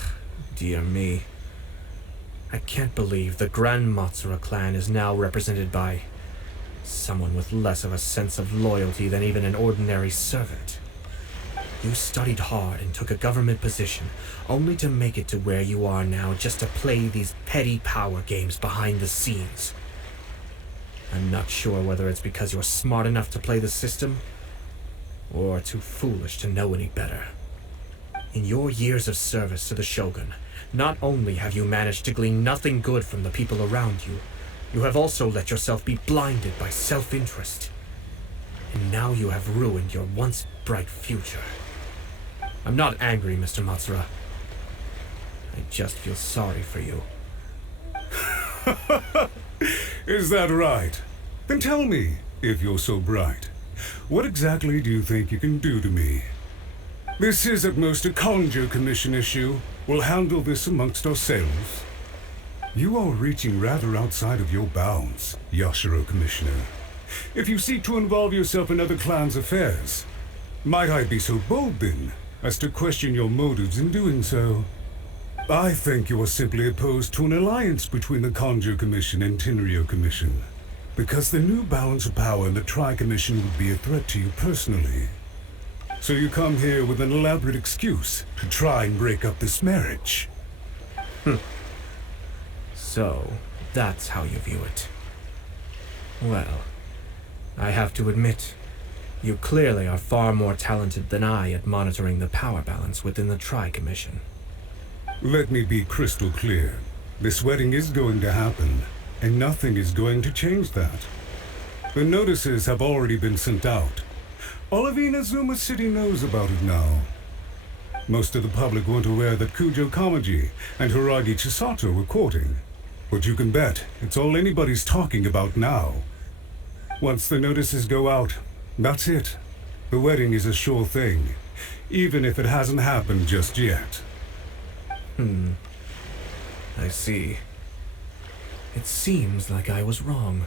dear me. I can't believe the Grand Matsura clan is now represented by someone with less of a sense of loyalty than even an ordinary servant. You studied hard and took a government position, only to make it to where you are now just to play these petty power games behind the scenes. I'm not sure whether it's because you're smart enough to play the system, or too foolish to know any better. In your years of service to the Shogun, not only have you managed to glean nothing good from the people around you, you have also let yourself be blinded by self-interest. And now you have ruined your once bright future. I'm not angry, Mr. Matsura. I just feel sorry for you. Is that right? Then tell me, if you're so bright, what exactly do you think you can do to me? This is at most a Kanjou Commission issue. We'll handle this amongst ourselves. You are reaching rather outside of your bounds, Yashiro Commissioner. If you seek to involve yourself in other clans' affairs, might I be so bold then, as to question your motives in doing so? I think you are simply opposed to an alliance between the Kanjou Commission and Tenryou Commission, because the new balance of power in the Tri-Commission would be a threat to you personally. So you come here with an elaborate excuse to try and break up this marriage. So, that's how you view it. Well, I have to admit, you clearly are far more talented than I at monitoring the power balance within the Tri-Commission. Let me be crystal clear. This wedding is going to happen, and nothing is going to change that. The notices have already been sent out. All of Inazuma City knows about it now. Most of the public weren't aware that Kujou Kamaji and Hiiragi Chisato were courting. But you can bet it's all anybody's talking about now. Once the notices go out, that's it. The wedding is a sure thing, even if it hasn't happened just yet. I see. It seems like I was wrong.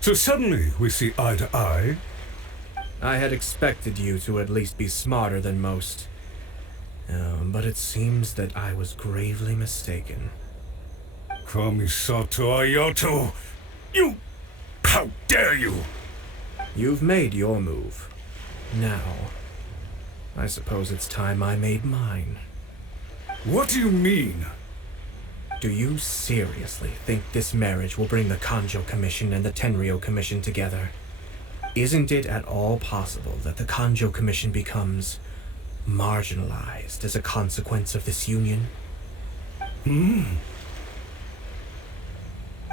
So suddenly we see eye to eye? I had expected you to at least be smarter than most. But it seems that I was gravely mistaken. Kamisato Ayato! You! How dare you! You've made your move. Now, I suppose it's time I made mine. What do you mean? Do you seriously think this marriage will bring the Kanjo Commission and the Tenryou Commission together? Isn't it at all possible that the Kanjo Commission becomes marginalized as a consequence of this union?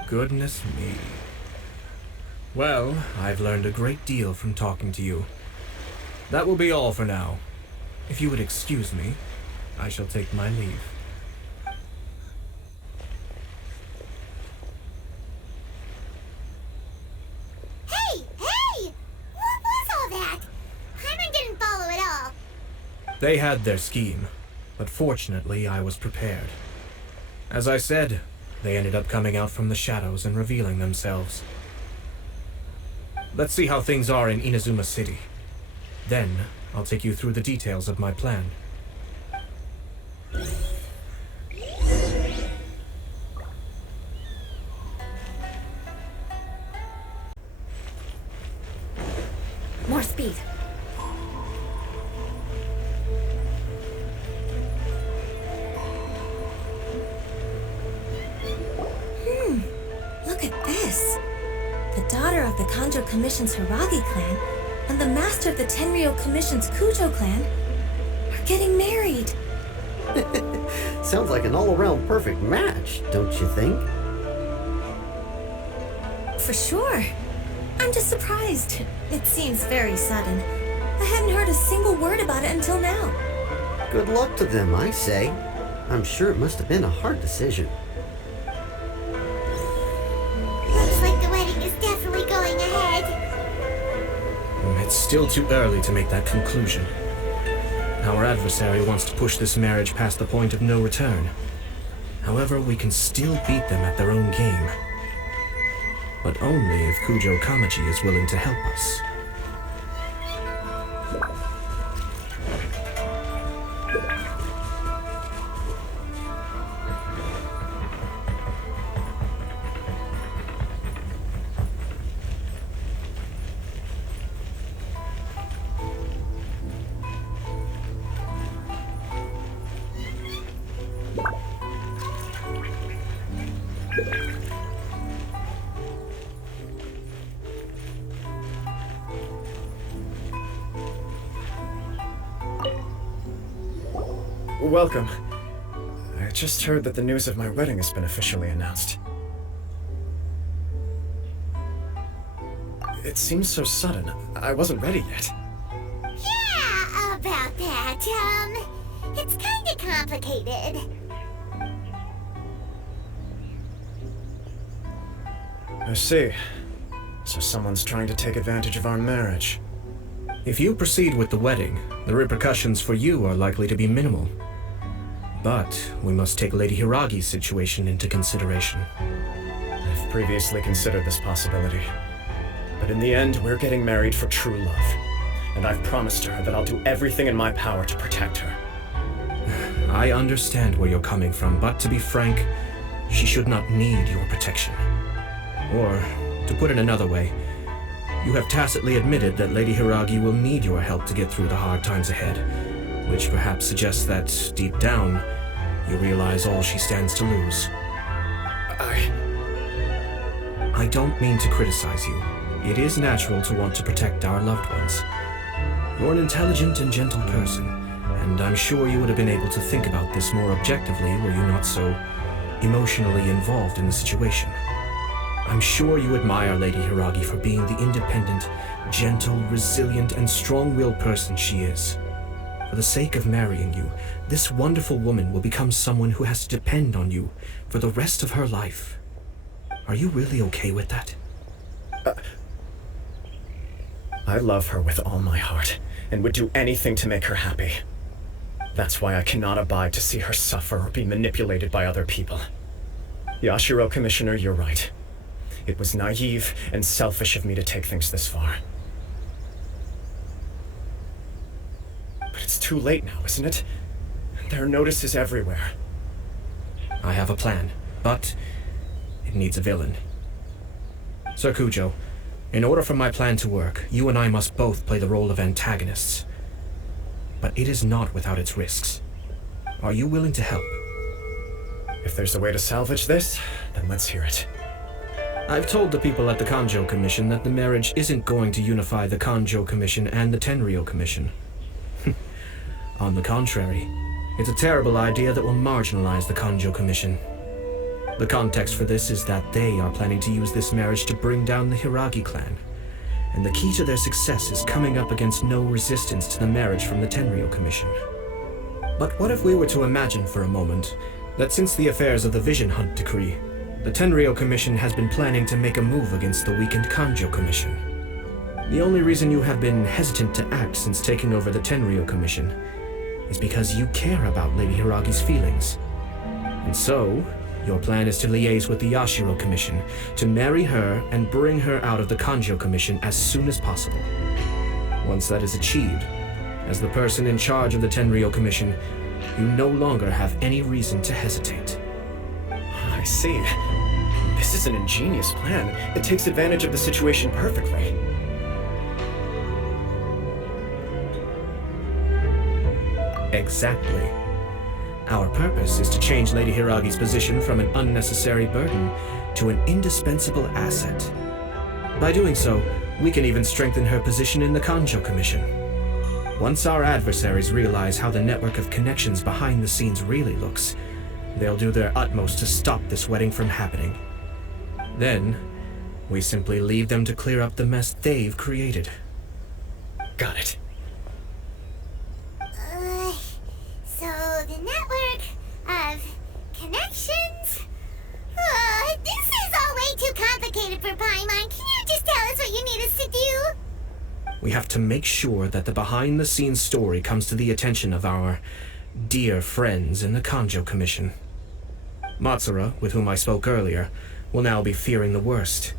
Goodness me. Well, I've learned a great deal from talking to you. That will be all for now. If you would excuse me, I shall take my leave. Hey! What was all that? Paimon didn't follow at all. They had their scheme, but fortunately I was prepared. As I said, they ended up coming out from the shadows and revealing themselves. Let's see how things are in Inazuma City. Then, I'll take you through the details of my plan. More speed. Look at this. The daughter of the Kanjo Commission's Hiiragi clan and the master of the Tenryou Commission's Kujou clan are getting married. Sounds like an all-around perfect match, don't you think? For sure. I'm just surprised. It seems very sudden. I hadn't heard a single word about it until now. Good luck to them, I say. I'm sure it must have been a hard decision. Looks like the wedding is definitely going ahead. It's still too early to make that conclusion. Our adversary wants to push this marriage past the point of no return. However, we can still beat them at their own game. But only if Kujou Kamaji is willing to help us. Welcome. I just heard that the news of my wedding has been officially announced. It seems so sudden. I wasn't ready yet. Yeah, about that, it's kinda complicated. I see. So someone's trying to take advantage of our marriage. If you proceed with the wedding, the repercussions for you are likely to be minimal. But we must take Lady Hiiragi's situation into consideration. I've previously considered this possibility. But in the end, we're getting married for true love. And I've promised her that I'll do everything in my power to protect her. I understand where you're coming from, but to be frank, she should not need your protection. Or, to put it another way, you have tacitly admitted that Lady Hiiragi will need your help to get through the hard times ahead, which perhaps suggests that, deep down, you realize all she stands to lose. I don't mean to criticize you. It is natural to want to protect our loved ones. You're an intelligent and gentle person, and I'm sure you would have been able to think about this more objectively were you not so emotionally involved in the situation. I'm sure you admire Lady Hiiragi for being the independent, gentle, resilient, and strong-willed person she is. For the sake of marrying you, this wonderful woman will become someone who has to depend on you for the rest of her life. Are you really okay with that? I love her with all my heart, and would do anything to make her happy. That's why I cannot abide to see her suffer or be manipulated by other people. Yashiro, Commissioner, you're right. It was naive and selfish of me to take things this far. But it's too late now, isn't it? There are notices everywhere. I have a plan, but it needs a villain. Sir Kujou, in order for my plan to work, you and I must both play the role of antagonists. But it is not without its risks. Are you willing to help? If there's a way to salvage this, then let's hear it. I've told the people at the Kanjo Commission that the marriage isn't going to unify the Kanjo Commission and the Tenryou Commission. On the contrary, it's a terrible idea that will marginalize the Kanjo Commission. The context for this is that they are planning to use this marriage to bring down the Hiiragi clan, and the key to their success is coming up against no resistance to the marriage from the Tenryou Commission. But what if we were to imagine for a moment that since the affairs of the Vision Hunt decree, the Tenryou Commission has been planning to make a move against the weakened Kanjo Commission? The only reason you have been hesitant to act since taking over the Tenryou Commission is because you care about Lady Hiiragi's feelings. And so, your plan is to liaise with the Yashiro Commission, to marry her and bring her out of the Kanjo Commission as soon as possible. Once that is achieved, as the person in charge of the Tenryou Commission, you no longer have any reason to hesitate. I see. This is an ingenious plan. It takes advantage of the situation perfectly. Exactly. Our purpose is to change Lady Hiiragi's position from an unnecessary burden to an indispensable asset. By doing so, we can even strengthen her position in the Kanjo Commission. Once our adversaries realize how the network of connections behind the scenes really looks, they'll do their utmost to stop this wedding from happening. Then, we simply leave them to clear up the mess they've created. Got it. So the network of connections? This is all way too complicated for Paimon. Can you just tell us what you need us to do? We have to make sure that the behind-the-scenes story comes to the attention of our dear friends in the Kanjo Commission. Matsura, with whom I spoke earlier, will now be fearing the worst.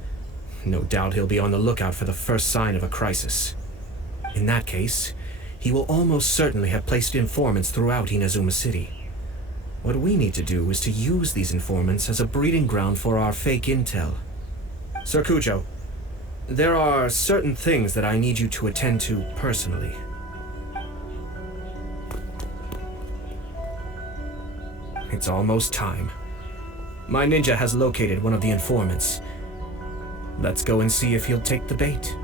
No doubt he'll be on the lookout for the first sign of a crisis. In that case, he will almost certainly have placed informants throughout Inazuma City. What we need to do is to use these informants as a breeding ground for our fake intel. Sir Kujou, there are certain things that I need you to attend to personally. It's almost time. My ninja has located one of the informants. Let's go and see if he'll take the bait.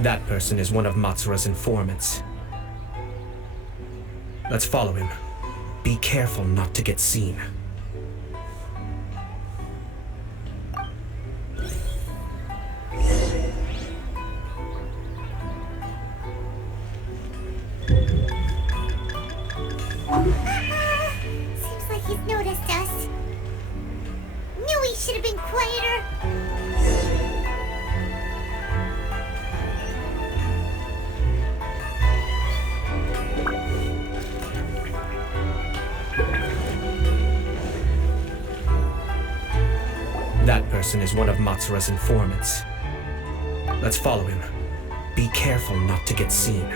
That person is one of Matsura's informants. Let's follow him. Be careful not to get seen. Seems like he's noticed us. Knew we should have been quieter. That person is one of Matsura's informants. Let's follow him. Be careful not to get seen.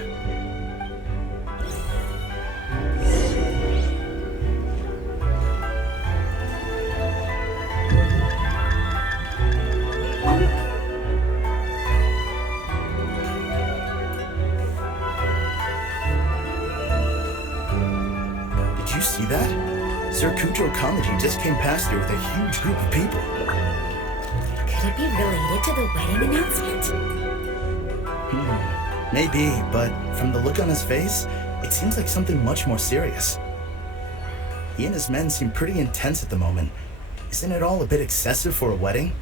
Did you see that? Sir Kujou Kamaji just came past here with a huge group of people. Could it be related to the wedding announcement? Maybe, but from the look on his face, it seems like something much more serious. He and his men seem pretty intense at the moment. Isn't it all a bit excessive for a wedding?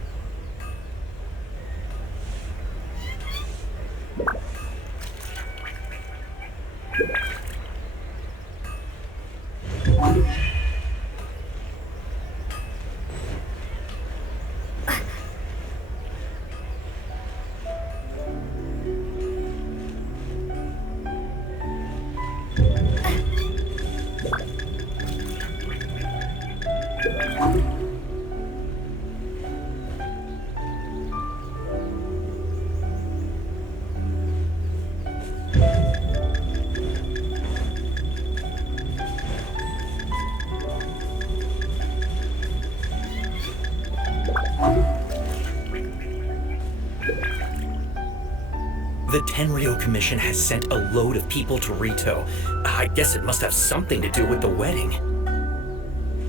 The Tenryou Commission has sent a load of people to Ritou. I guess it must have something to do with the wedding.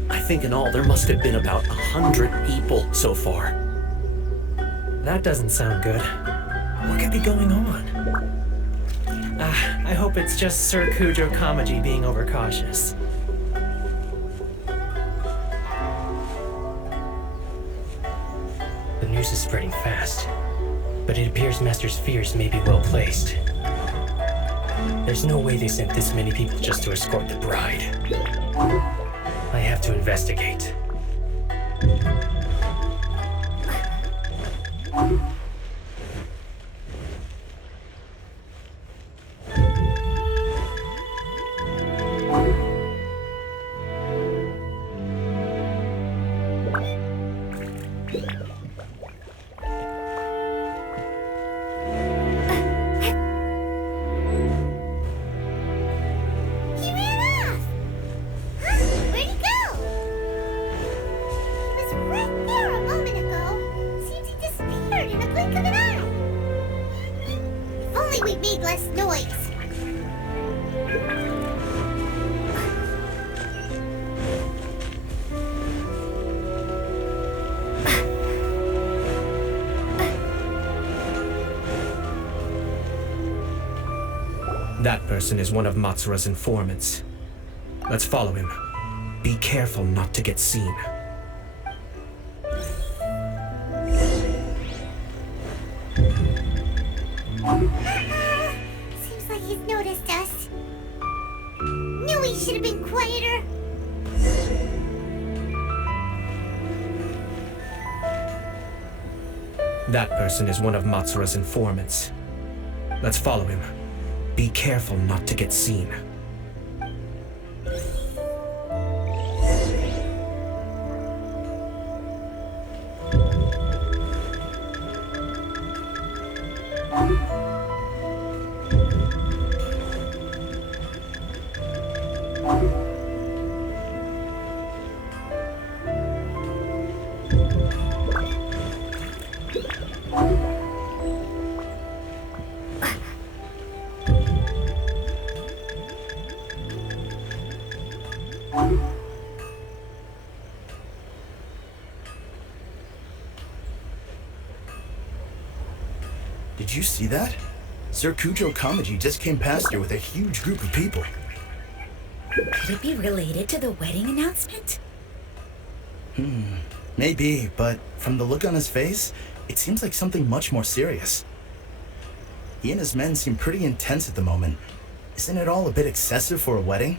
I think in all there must have been about 100 people so far. That doesn't sound good. What could be going on? I hope it's just Sir Kujou Kamaji being overcautious. The news is spreading fast, but it appears Master's fears may be well placed. There's no way they sent this many people just to escort the bride. I have to investigate. That person is one of Matsura's informants. Let's follow him. Be careful not to get seen. Seems like he's noticed us. Knew we should have been quieter. That person is one of Matsura's informants. Let's follow him. Be careful not to get seen. Did you see that? Sir Kujou Kamaji just came past here with a huge group of people. Could it be related to the wedding announcement? Maybe, but from the look on his face, it seems like something much more serious. He and his men seem pretty intense at the moment. Isn't it all a bit excessive for a wedding?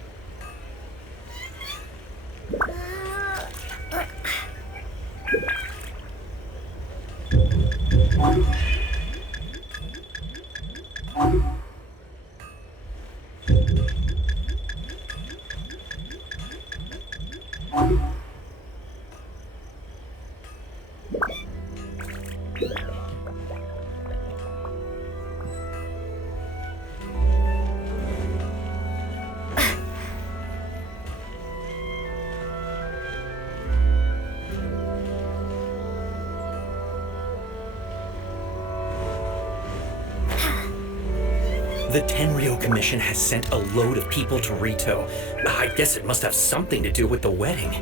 The Tenryou Commission has sent a load of people to Ritou. I guess it must have something to do with the wedding.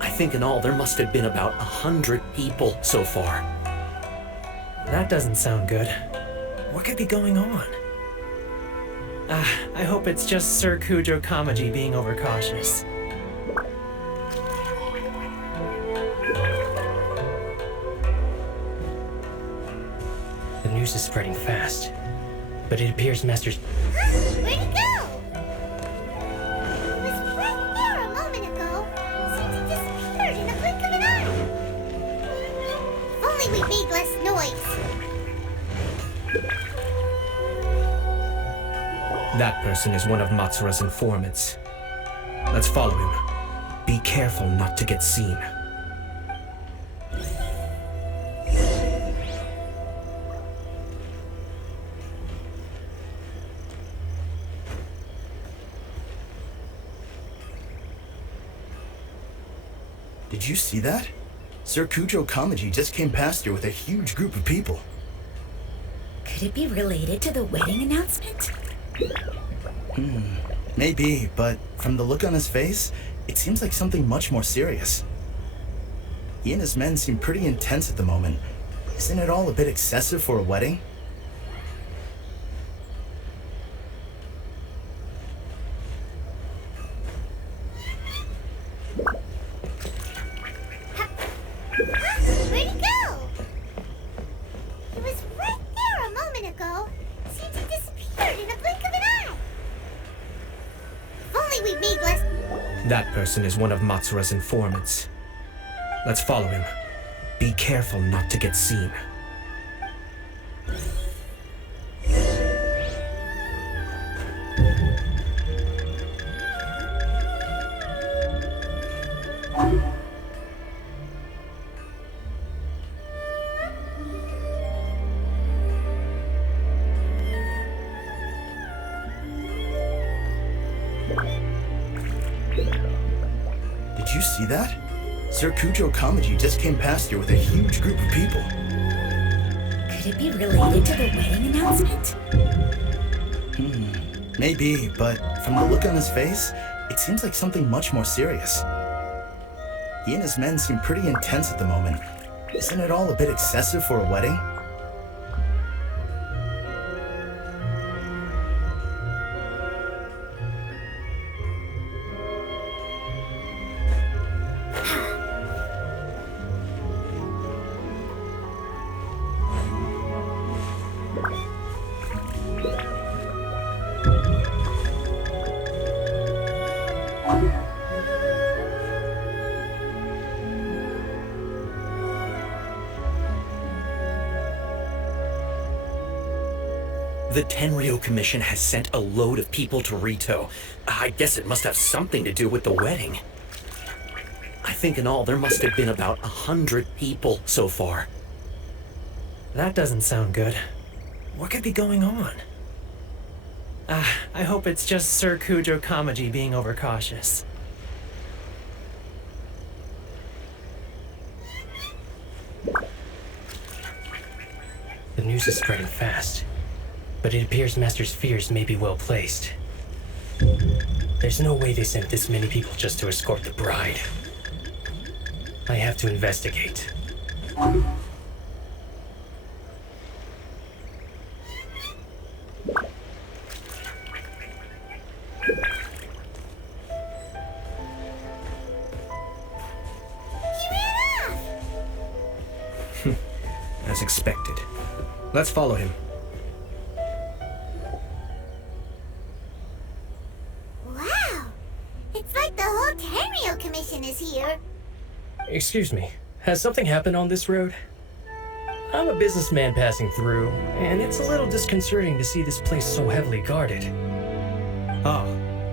I think in all there must have been about 100 people so far. That doesn't sound good. What could be going on? I hope it's just Sir Kujou Kamaji being overcautious. The news is spreading fast, but it appears Master's... Where'd he go? He was right there a moment ago. Seemed to disappeared in a blink of an eye. If only we made less noise. That person is one of Matsura's informants. Let's follow him. Be careful not to get seen. Did you see that? Sir Kujou Kamaji just came past here with a huge group of people. Could it be related to the wedding announcement? Maybe, but from the look on his face, it seems like something much more serious. He and his men seem pretty intense at the moment. Isn't it all a bit excessive for a wedding? Where'd he go? He was right there a moment ago. Seemed to disappeared in a blink of an eye. If only we made less... That person is one of Matsura's informants. Let's follow him. Be careful not to get seen. Did you see that? Sir Kujou Kamaji just came past here with a huge group of people. Could it be related to the wedding announcement? Maybe, but from the look on his face, it seems like something much more serious. He and his men seem pretty intense at the moment. Isn't it all a bit excessive for a wedding? The Tenryou Commission has sent a load of people to Ritou. I guess it must have something to do with the wedding. I think in all there must have been about 100 people so far. That doesn't sound good. What could be going on? I hope it's just Sir Kujou Kamaji being overcautious. The news is spreading fast, but it appears Master's fears may be well placed. There's no way they sent this many people just to escort the bride. I have to investigate. As expected. Let's follow him. Wow! It's like the whole Tenryou Commission is here. Excuse me, has something happened on this road? I'm a businessman passing through, and it's a little disconcerting to see this place so heavily guarded. Ah,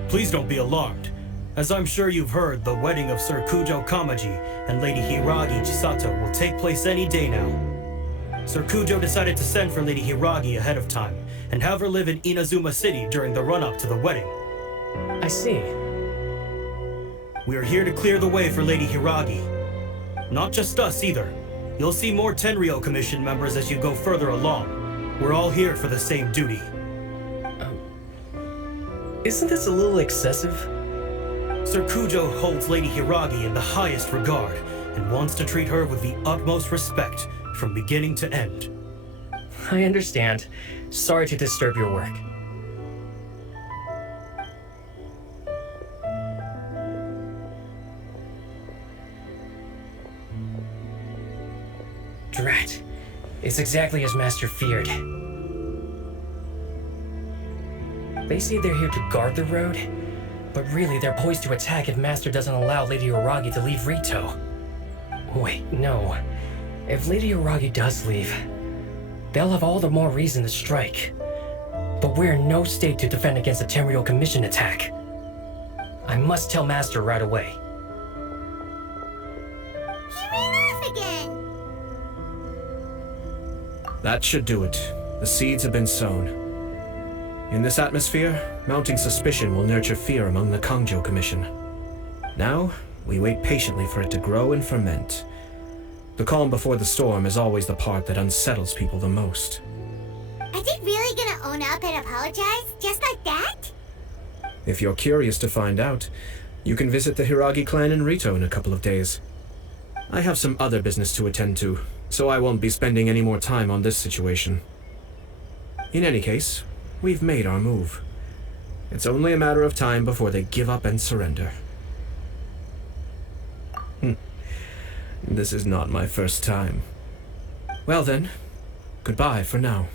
please don't be alarmed. As I'm sure you've heard, the wedding of Sir Kujou Kamaji and Lady Hiiragi Chisato will take place any day now. Sir Kujou decided to send for Lady Hiiragi ahead of time and have her live in Inazuma City during the run-up to the wedding. I see. We are here to clear the way for Lady Hiiragi. Not just us either. You'll see more Tenryou Commission members as you go further along. We're all here for the same duty. isn't this a little excessive? Sir Kujou holds Lady Hiiragi in the highest regard and wants to treat her with the utmost respect from beginning to end. I understand. Sorry to disturb your work. Drat. It's exactly as Master feared. They say they're here to guard the road, but really they're poised to attack if Master doesn't allow Lady Hiiragi to leave Ritou. Wait, no. If Lady Hiiragi does leave, they'll have all the more reason to strike. But we're in no state to defend against a Tenryou Commission attack. I must tell Master right away. He ran off again! That should do it. The seeds have been sown. In this atmosphere, mounting suspicion will nurture fear among the Kujou Commission. Now, we wait patiently for it to grow and ferment. The calm before the storm is always the part that unsettles people the most. Are they really gonna own up and apologize, just like that? If you're curious to find out, you can visit the Hiiragi clan in Ritou in a couple of days. I have some other business to attend to, so I won't be spending any more time on this situation. In any case, we've made our move. It's only a matter of time before they give up and surrender. This is not my first time. Well then, goodbye for now.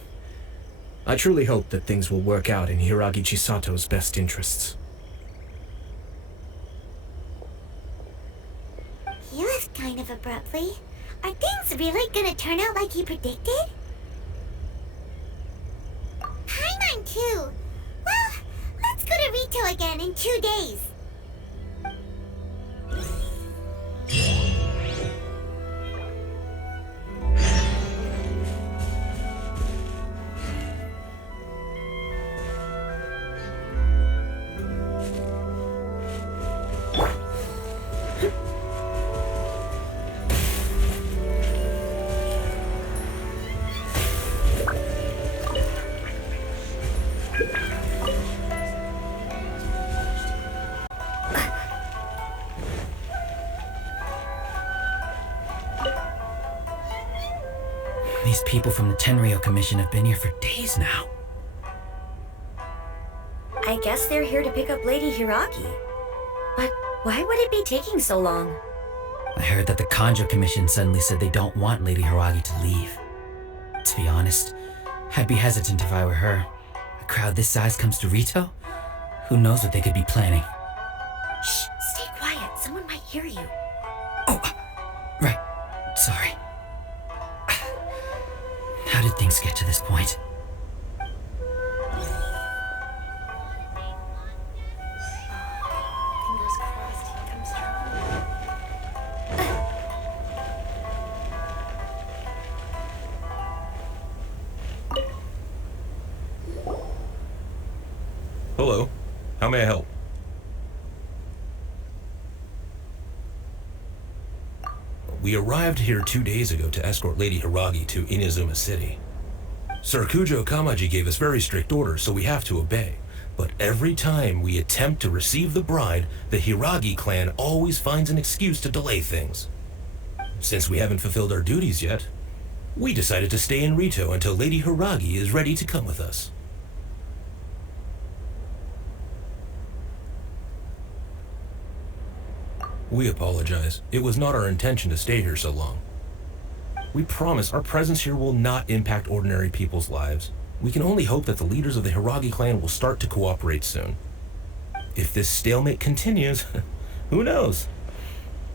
I truly hope that things will work out in Hiiragi Chisato's best interests. He left kind of abruptly. Are things really gonna turn out like he predicted? Paimon too. Well, let's go to Ritou again in 2 days. These people from the Tenryou Commission have been here for days now. I guess they're here to pick up Lady Hiiragi. But why would it be taking so long? I heard that the Kujou Commission suddenly said they don't want Lady Hiiragi to leave. To be honest, I'd be hesitant if I were her. A crowd this size comes to Ritou? Who knows what they could be planning? Shh, stay quiet. Someone might hear you. Oh, right. Sorry. How did things get to this point? Hello. How may I help? We arrived here 2 days ago to escort Lady Hiiragi to Inazuma City. Sir Kujou Kamaji gave us very strict orders, so we have to obey. But every time we attempt to receive the bride, the Hiiragi clan always finds an excuse to delay things. Since we haven't fulfilled our duties yet, we decided to stay in Ritou until Lady Hiiragi is ready to come with us. We apologize. It was not our intention to stay here so long. We promise our presence here will not impact ordinary people's lives. We can only hope that the leaders of the Hiiragi clan will start to cooperate soon. If this stalemate continues, who knows?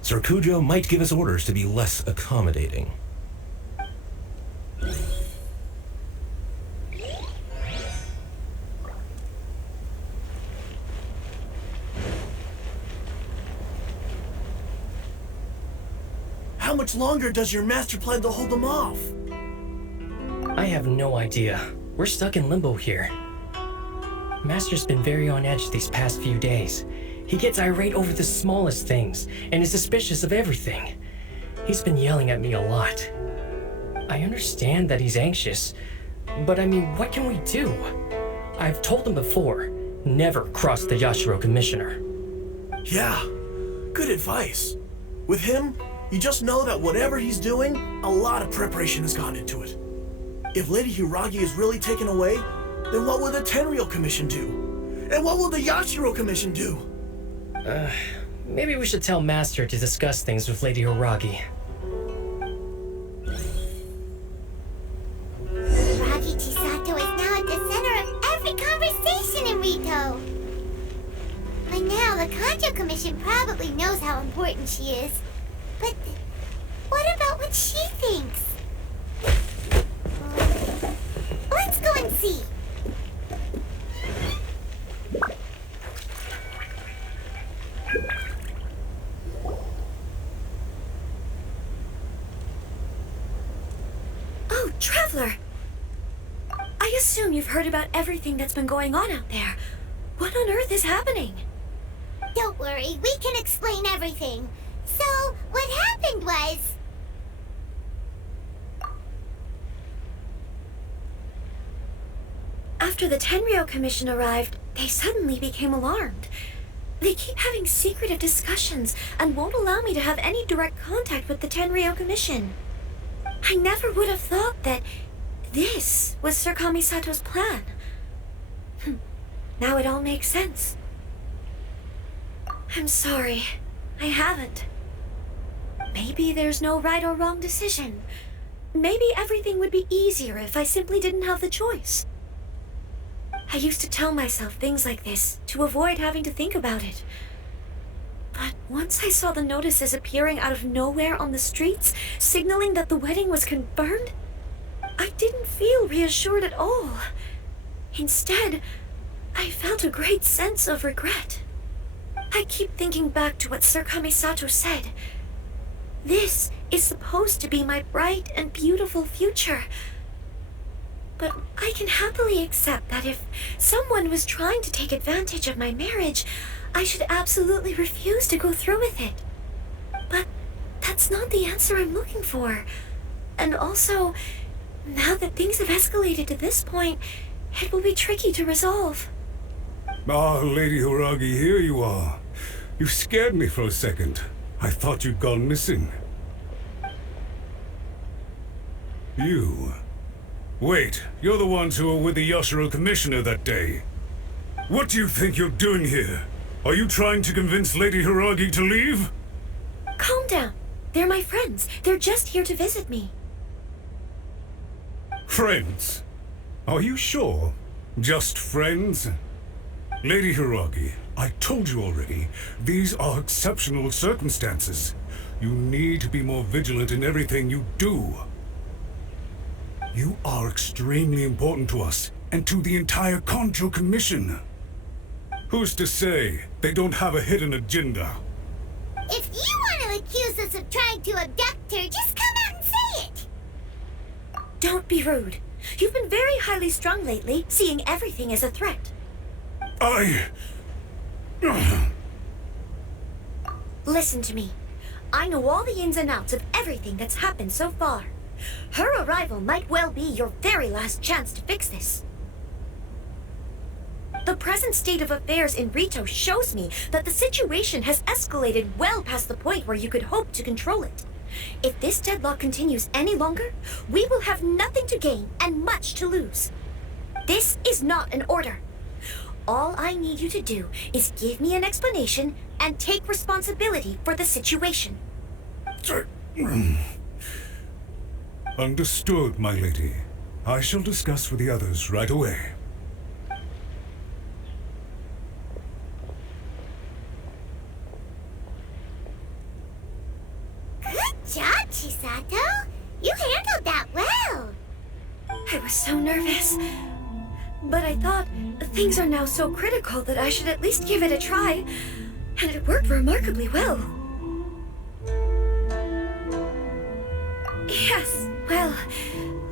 Sir Kujou might give us orders to be less accommodating. How much longer does your master plan to hold them off? I have no idea. We're stuck in limbo here. Master's been very on edge these past few days. He gets irate over the smallest things and is suspicious of everything. He's been yelling at me a lot. I understand that he's anxious, but I mean, what can we do? I've told him before, never cross the Yashiro Commissioner. Yeah, good advice. With him, you just know that whatever he's doing, a lot of preparation has gone into it. If Lady Hiiragi is really taken away, then what will the Tenryou Commission do? And what will the Yashiro Commission do? Maybe we should tell Master to discuss things with Lady Hiiragi. Hiiragi Chisato is now at the center of every conversation in Ritou. By now, the Kanjo Commission probably knows how important she is. But what about what she thinks? Let's go and see. Oh, Traveler! I assume you've heard about everything that's been going on out there. What on earth is happening? Don't worry, we can explain everything. So, what happened was... After the Tenryou Commission arrived, they suddenly became alarmed. They keep having secretive discussions and won't allow me to have any direct contact with the Tenryou Commission. I never would have thought that this was Sir Kamisato's plan. Now it all makes sense. I'm sorry, I haven't. Maybe there's no right or wrong decision. Maybe everything would be easier if I simply didn't have the choice. I used to tell myself things like this to avoid having to think about it. But once I saw the notices appearing out of nowhere on the streets, signaling that the wedding was confirmed, I didn't feel reassured at all. Instead, I felt a great sense of regret. I keep thinking back to what Sir Kamisato said. This is supposed to be my bright and beautiful future. But I can happily accept that if someone was trying to take advantage of my marriage, I should absolutely refuse to go through with it. But that's not the answer I'm looking for. And also, now that things have escalated to this point, it will be tricky to resolve. Ah, Lady Hiiragi, here you are. You scared me for a second. I thought you'd gone missing. You... Wait, you're the ones who were with the Yashiro Commissioner that day. What do you think you're doing here? Are you trying to convince Lady Hiiragi to leave? Calm down. They're my friends. They're just here to visit me. Friends? Are you sure? Just friends? Lady Hiiragi, I told you already, these are exceptional circumstances. You need to be more vigilant in everything you do. You are extremely important to us, and to the entire Kanjo Commission. Who's to say they don't have a hidden agenda? If you want to accuse us of trying to abduct her, just come out and say it! Don't be rude. You've been very highly strung lately, seeing everything as a threat. Listen to me. I know all the ins and outs of everything that's happened so far. Her arrival might well be your very last chance to fix this. The present state of affairs in Ritou shows me that the situation has escalated well past the point where you could hope to control it. If this deadlock continues any longer, we will have nothing to gain and much to lose. This is not an order. All I need you to do is give me an explanation and take responsibility for the situation. Understood, my lady. I shall discuss with the others right away. Good job, Chisato. You handled that well. I was so nervous. But I thought things are now so critical that I should at least give it a try. And it worked remarkably well. Yes, well,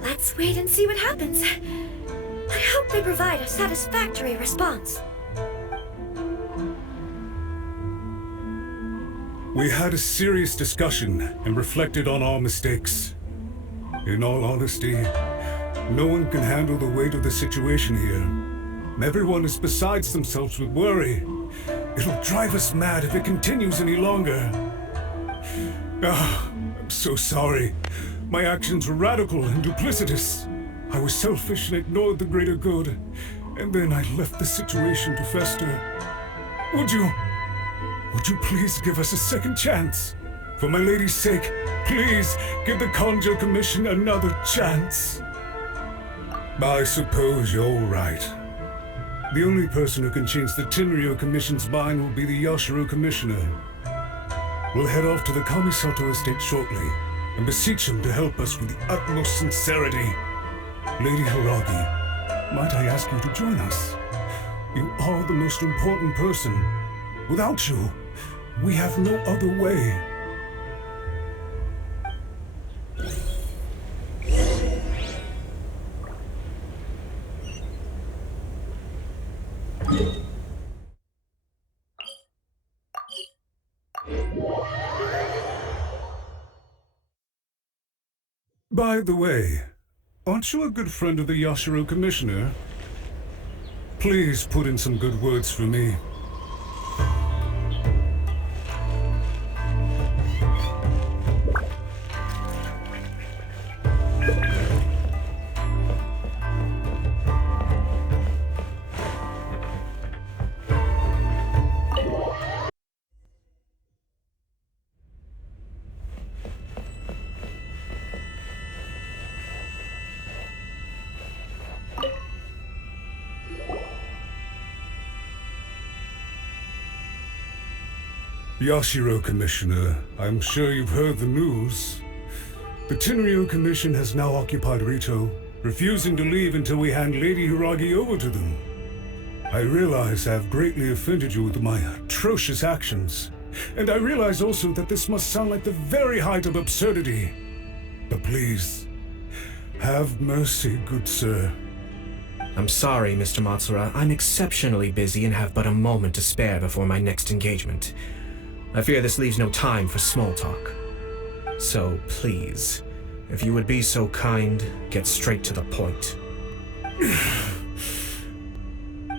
let's wait and see what happens. I hope they provide a satisfactory response. We had a serious discussion and reflected on our mistakes. In all honesty, no one can handle the weight of the situation here. Everyone is beside themselves with worry. It'll drive us mad if it continues any longer. I'm so sorry. My actions were radical and duplicitous. I was selfish and ignored the greater good. And then I left the situation to fester. Would you please give us a second chance? For my lady's sake, please give the Conjo Commission another chance. I suppose you're right. The only person who can change the Tenryou Commission's mind will be the Yashiro Commissioner. We'll head off to the Kamisato estate shortly and beseech him to help us with the utmost sincerity. Lady Hiiragi, might I ask you to join us? You are the most important person. Without you, we have no other way. By the way, aren't you a good friend of the Yashiro Commissioner? Please put in some good words for me. Yashiro Commissioner, I'm sure you've heard the news. The Tenryou Commission has now occupied Ritou, refusing to leave until we hand Lady Hiiragi over to them. I realize I have greatly offended you with my atrocious actions, and I realize also that this must sound like the very height of absurdity. But please, have mercy, good sir. I'm sorry, Mr. Matsura. I'm exceptionally busy and have but a moment to spare before my next engagement. I fear this leaves no time for small talk. So, please, if you would be so kind, get straight to the point.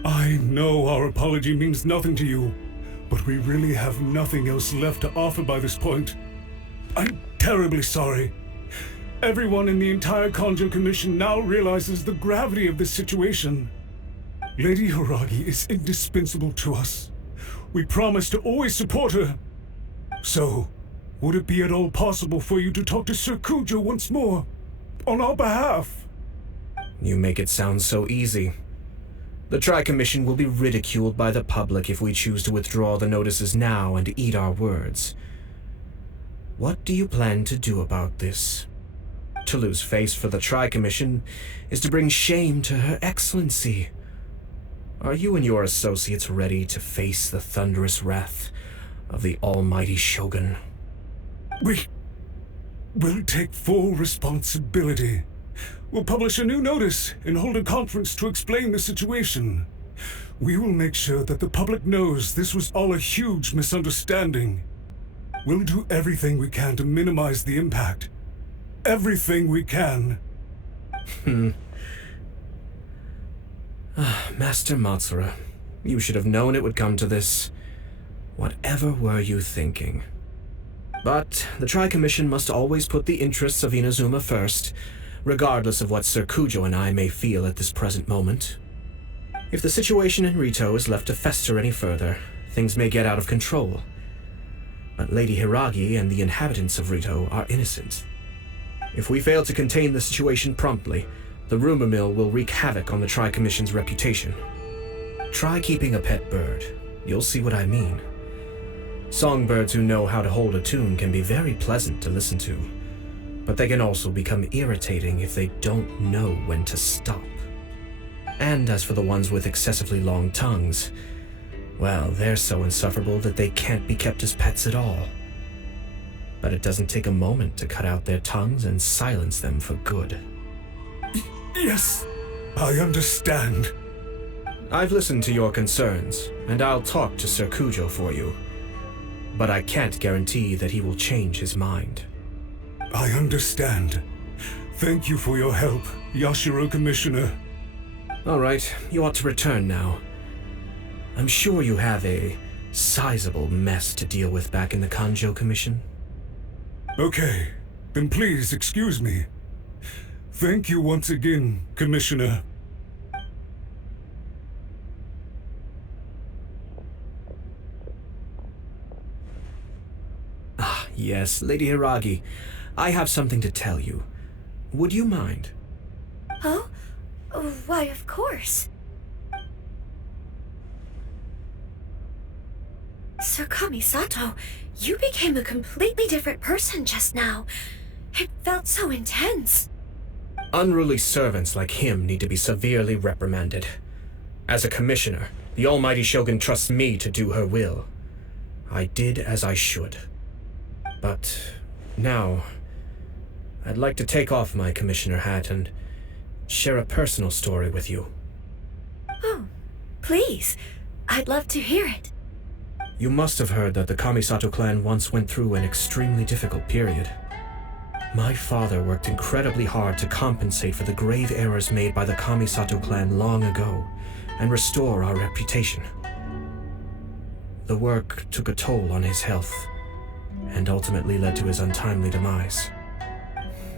I know our apology means nothing to you, but we really have nothing else left to offer by this point. I'm terribly sorry. Everyone in the entire Conjo Commission now realizes the gravity of this situation. Lady Hiiragi is indispensable to us. We promise to always support her. So, would it be at all possible for you to talk to Sir Kujou once more, on our behalf? You make it sound so easy. The Tri-Commission will be ridiculed by the public if we choose to withdraw the notices now and eat our words. What do you plan to do about this? To lose face for the Tri-Commission is to bring shame to Her Excellency. Are you and your associates ready to face the thunderous wrath of the almighty Shogun? We'll take full responsibility. We'll publish a new notice and hold a conference to explain the situation. We will make sure that the public knows this was all a huge misunderstanding. We'll do everything we can to minimize the impact. Everything we can. Master Matsura, you should have known it would come to this. Whatever were you thinking? But the Tri-Commission must always put the interests of Inazuma first, regardless of what Sir Kujou and I may feel at this present moment. If the situation in Ritou is left to fester any further, things may get out of control. But Lady Hiiragi and the inhabitants of Ritou are innocent. If we fail to contain the situation promptly, the rumor mill will wreak havoc on the Tri-Commission's reputation. Try keeping a pet bird. You'll see what I mean. Songbirds who know how to hold a tune can be very pleasant to listen to, but they can also become irritating if they don't know when to stop. And as for the ones with excessively long tongues, well, they're so insufferable that they can't be kept as pets at all. But it doesn't take a moment to cut out their tongues and silence them for good. Yes, I understand. I've listened to your concerns, and I'll talk to Sir Kujou for you. But I can't guarantee that he will change his mind. I understand. Thank you for your help, Yashiro Commissioner. All right, you ought to return now. I'm sure you have a sizable mess to deal with back in the Kanjo Commission. Okay, then please excuse me. Thank you once again, Commissioner. Ah, yes, Lady Hiiragi. I have something to tell you. Would you mind? Oh? Why, of course. Sir Kamisato, you became a completely different person just now. It felt so intense. Unruly servants like him need to be severely reprimanded. As a commissioner, the almighty shogun trusts me to do her will. I did as I should. But now, I'd like to take off my commissioner hat and share a personal story with you. Oh, please. I'd love to hear it. You must have heard that the Kamisato clan once went through an extremely difficult period. My father worked incredibly hard to compensate for the grave errors made by the Kamisato clan long ago and restore our reputation. The work took a toll on his health and ultimately led to his untimely demise.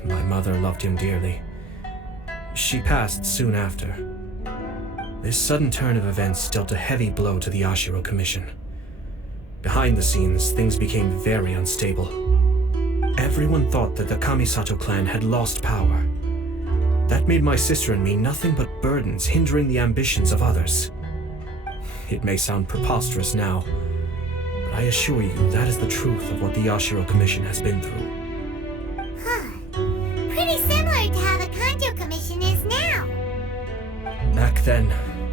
My mother loved him dearly. She passed soon after. This sudden turn of events dealt a heavy blow to the Ashiro Commission. Behind the scenes, things became very unstable. Everyone thought that the Kamisato clan had lost power. That made my sister and me nothing but burdens hindering the ambitions of others. It may sound preposterous now, but I assure you that is the truth of what the Ashiro Commission has been through. Pretty similar to how the Kanjo Commission is now. Back then,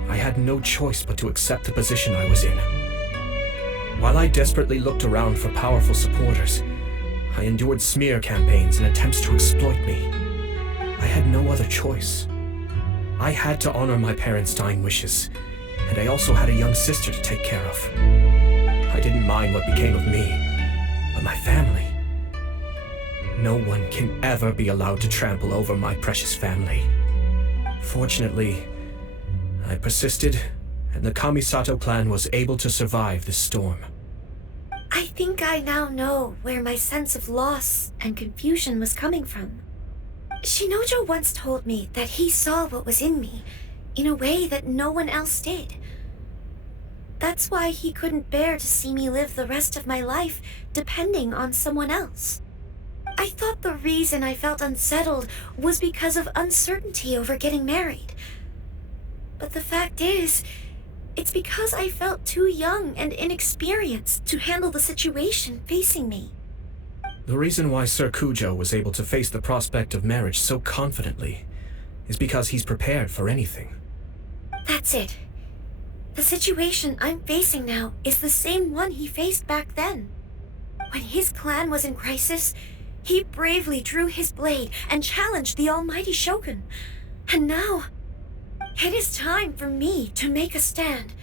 I had no choice but to accept the position I was in. While I desperately looked around for powerful supporters, I endured smear campaigns and attempts to exploit me. I had no other choice. I had to honor my parents' dying wishes, and I also had a young sister to take care of. I didn't mind what became of me, but my family. No one can ever be allowed to trample over my precious family. Fortunately, I persisted, and the Kamisato clan was able to survive this storm. I think I now know where my sense of loss and confusion was coming from. Shinoujou once told me that he saw what was in me in a way that no one else did. That's why he couldn't bear to see me live the rest of my life depending on someone else. I thought the reason I felt unsettled was because of uncertainty over getting married. But the fact is, it's because I felt too young and inexperienced to handle the situation facing me. The reason why Sir Kujou was able to face the prospect of marriage so confidently is because he's prepared for anything. That's it. The situation I'm facing now is the same one he faced back then. When his clan was in crisis, he bravely drew his blade and challenged the almighty shogun. And now, it is time for me to make a stand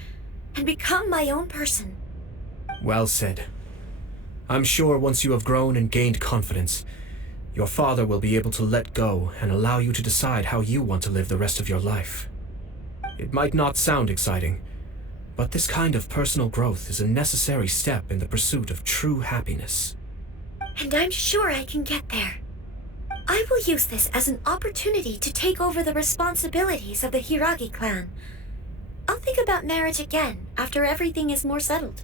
and become my own person. Well said. I'm sure once you have grown and gained confidence, your father will be able to let go and allow you to decide how you want to live the rest of your life. It might not sound exciting, but this kind of personal growth is a necessary step in the pursuit of true happiness. And I'm sure I can get there. I will use this as an opportunity to take over the responsibilities of the Hiiragi clan. I'll think about marriage again after everything is more settled.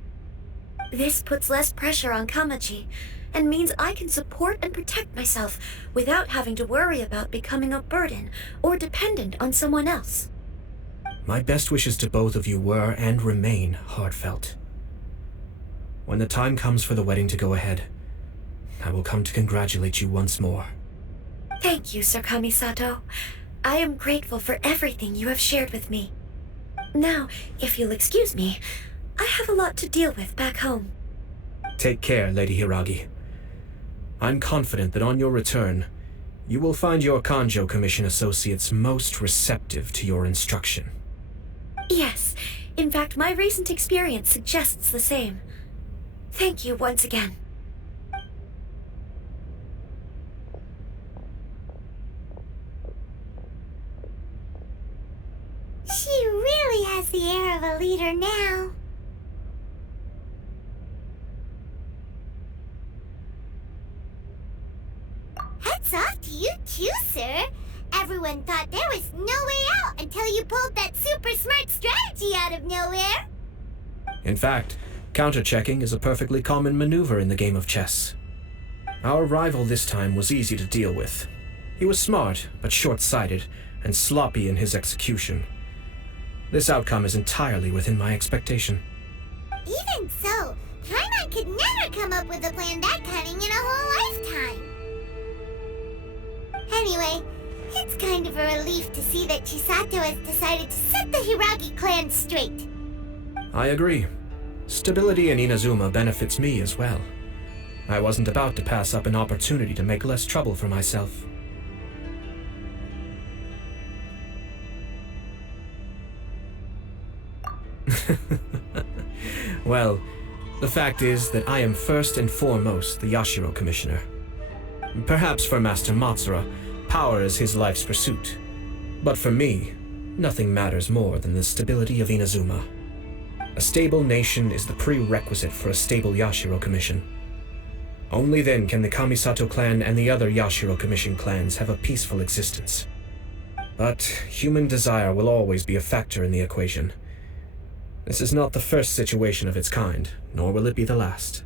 This puts less pressure on Kamaji, and means I can support and protect myself without having to worry about becoming a burden or dependent on someone else. My best wishes to both of you were and remain heartfelt. When the time comes for the wedding to go ahead, I will come to congratulate you once more. Thank you, Sir Kamisato. I am grateful for everything you have shared with me. Now, if you'll excuse me, I have a lot to deal with back home. Take care, Lady Hiiragi. I'm confident that on your return, you will find your Kanjo Commission associates most receptive to your instruction. Yes, in fact, my recent experience suggests the same. Thank you once again. has the air of a leader now. Hats off to you too, sir. Everyone thought there was no way out until you pulled that super smart strategy out of nowhere. In fact, counter-checking is a perfectly common maneuver in the game of chess. Our rival this time was easy to deal with. He was smart, but short-sighted, and sloppy in his execution. This outcome is entirely within my expectation. Even so, Paimon could never come up with a plan that cunning in a whole lifetime. Anyway, it's kind of a relief to see that Chisato has decided to set the Hiiragi clan straight. I agree. Stability in Inazuma benefits me as well. I wasn't about to pass up an opportunity to make less trouble for myself. Well, the fact is that I am first and foremost the Yashiro Commissioner. Perhaps for Master Matsura, power is his life's pursuit. But for me, nothing matters more than the stability of Inazuma. A stable nation is the prerequisite for a stable Yashiro Commission. Only then can the Kamisato clan and the other Yashiro Commission clans have a peaceful existence. But human desire will always be a factor in the equation. This is not the first situation of its kind, nor will it be the last.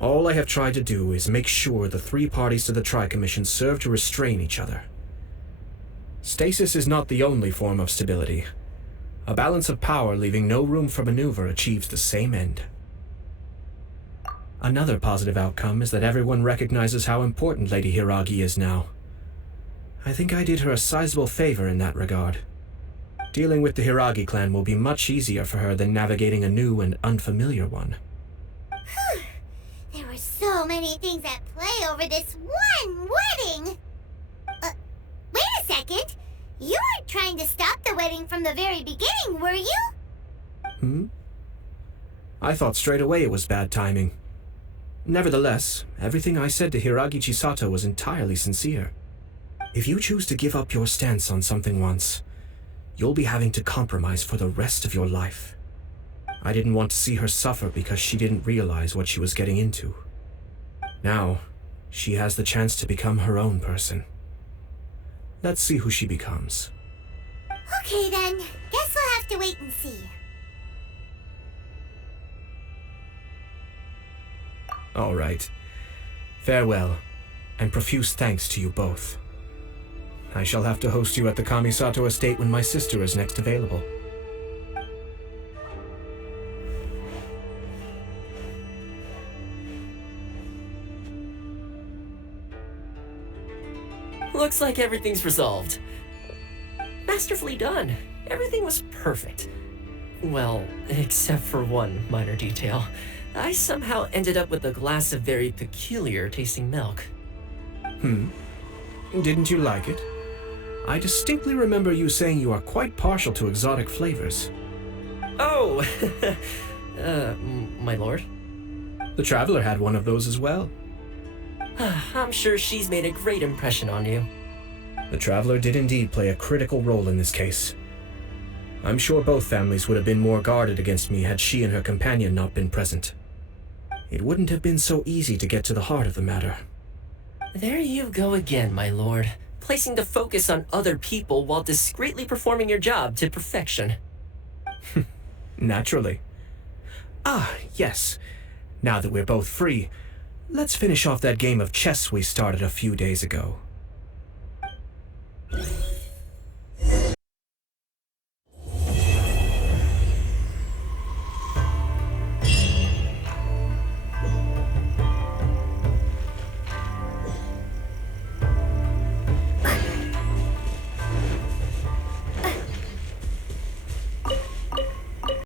All I have tried to do is make sure the three parties to the Tri-Commission serve to restrain each other. Stasis is not the only form of stability. A balance of power leaving no room for maneuver achieves the same end. Another positive outcome is that everyone recognizes how important Lady Hiiragi is now. I think I did her a sizable favor in that regard. Dealing with the Hiiragi clan will be much easier for her than navigating a new and unfamiliar one. Whew. There were so many things at play over this one wedding! Wait a second! You weren't trying to stop the wedding from the very beginning, were you? I thought straight away it was bad timing. Nevertheless, everything I said to Hiiragi Chisato was entirely sincere. If you choose to give up your stance on something once, you'll be having to compromise for the rest of your life. I didn't want to see her suffer because she didn't realize what she was getting into. Now, she has the chance to become her own person. Let's see who she becomes. Okay then, guess we'll have to wait and see. All right. Farewell, and profuse thanks to you both. I shall have to host you at the Kamisato estate when my sister is next available. Looks like everything's resolved. Masterfully done. Everything was perfect. Well, except for one minor detail. I somehow ended up with a glass of very peculiar tasting milk. Didn't you like it? I distinctly remember you saying you are quite partial to exotic flavors. Oh! My lord? The Traveler had one of those as well. I'm sure she's made a great impression on you. The Traveler did indeed play a critical role in this case. I'm sure both families would have been more guarded against me had she and her companion not been present. It wouldn't have been so easy to get to the heart of the matter. There you go again, my lord. Placing the focus on other people while discreetly performing your job to perfection. Naturally. Yes. Now that we're both free, let's finish off that game of chess we started a few days ago.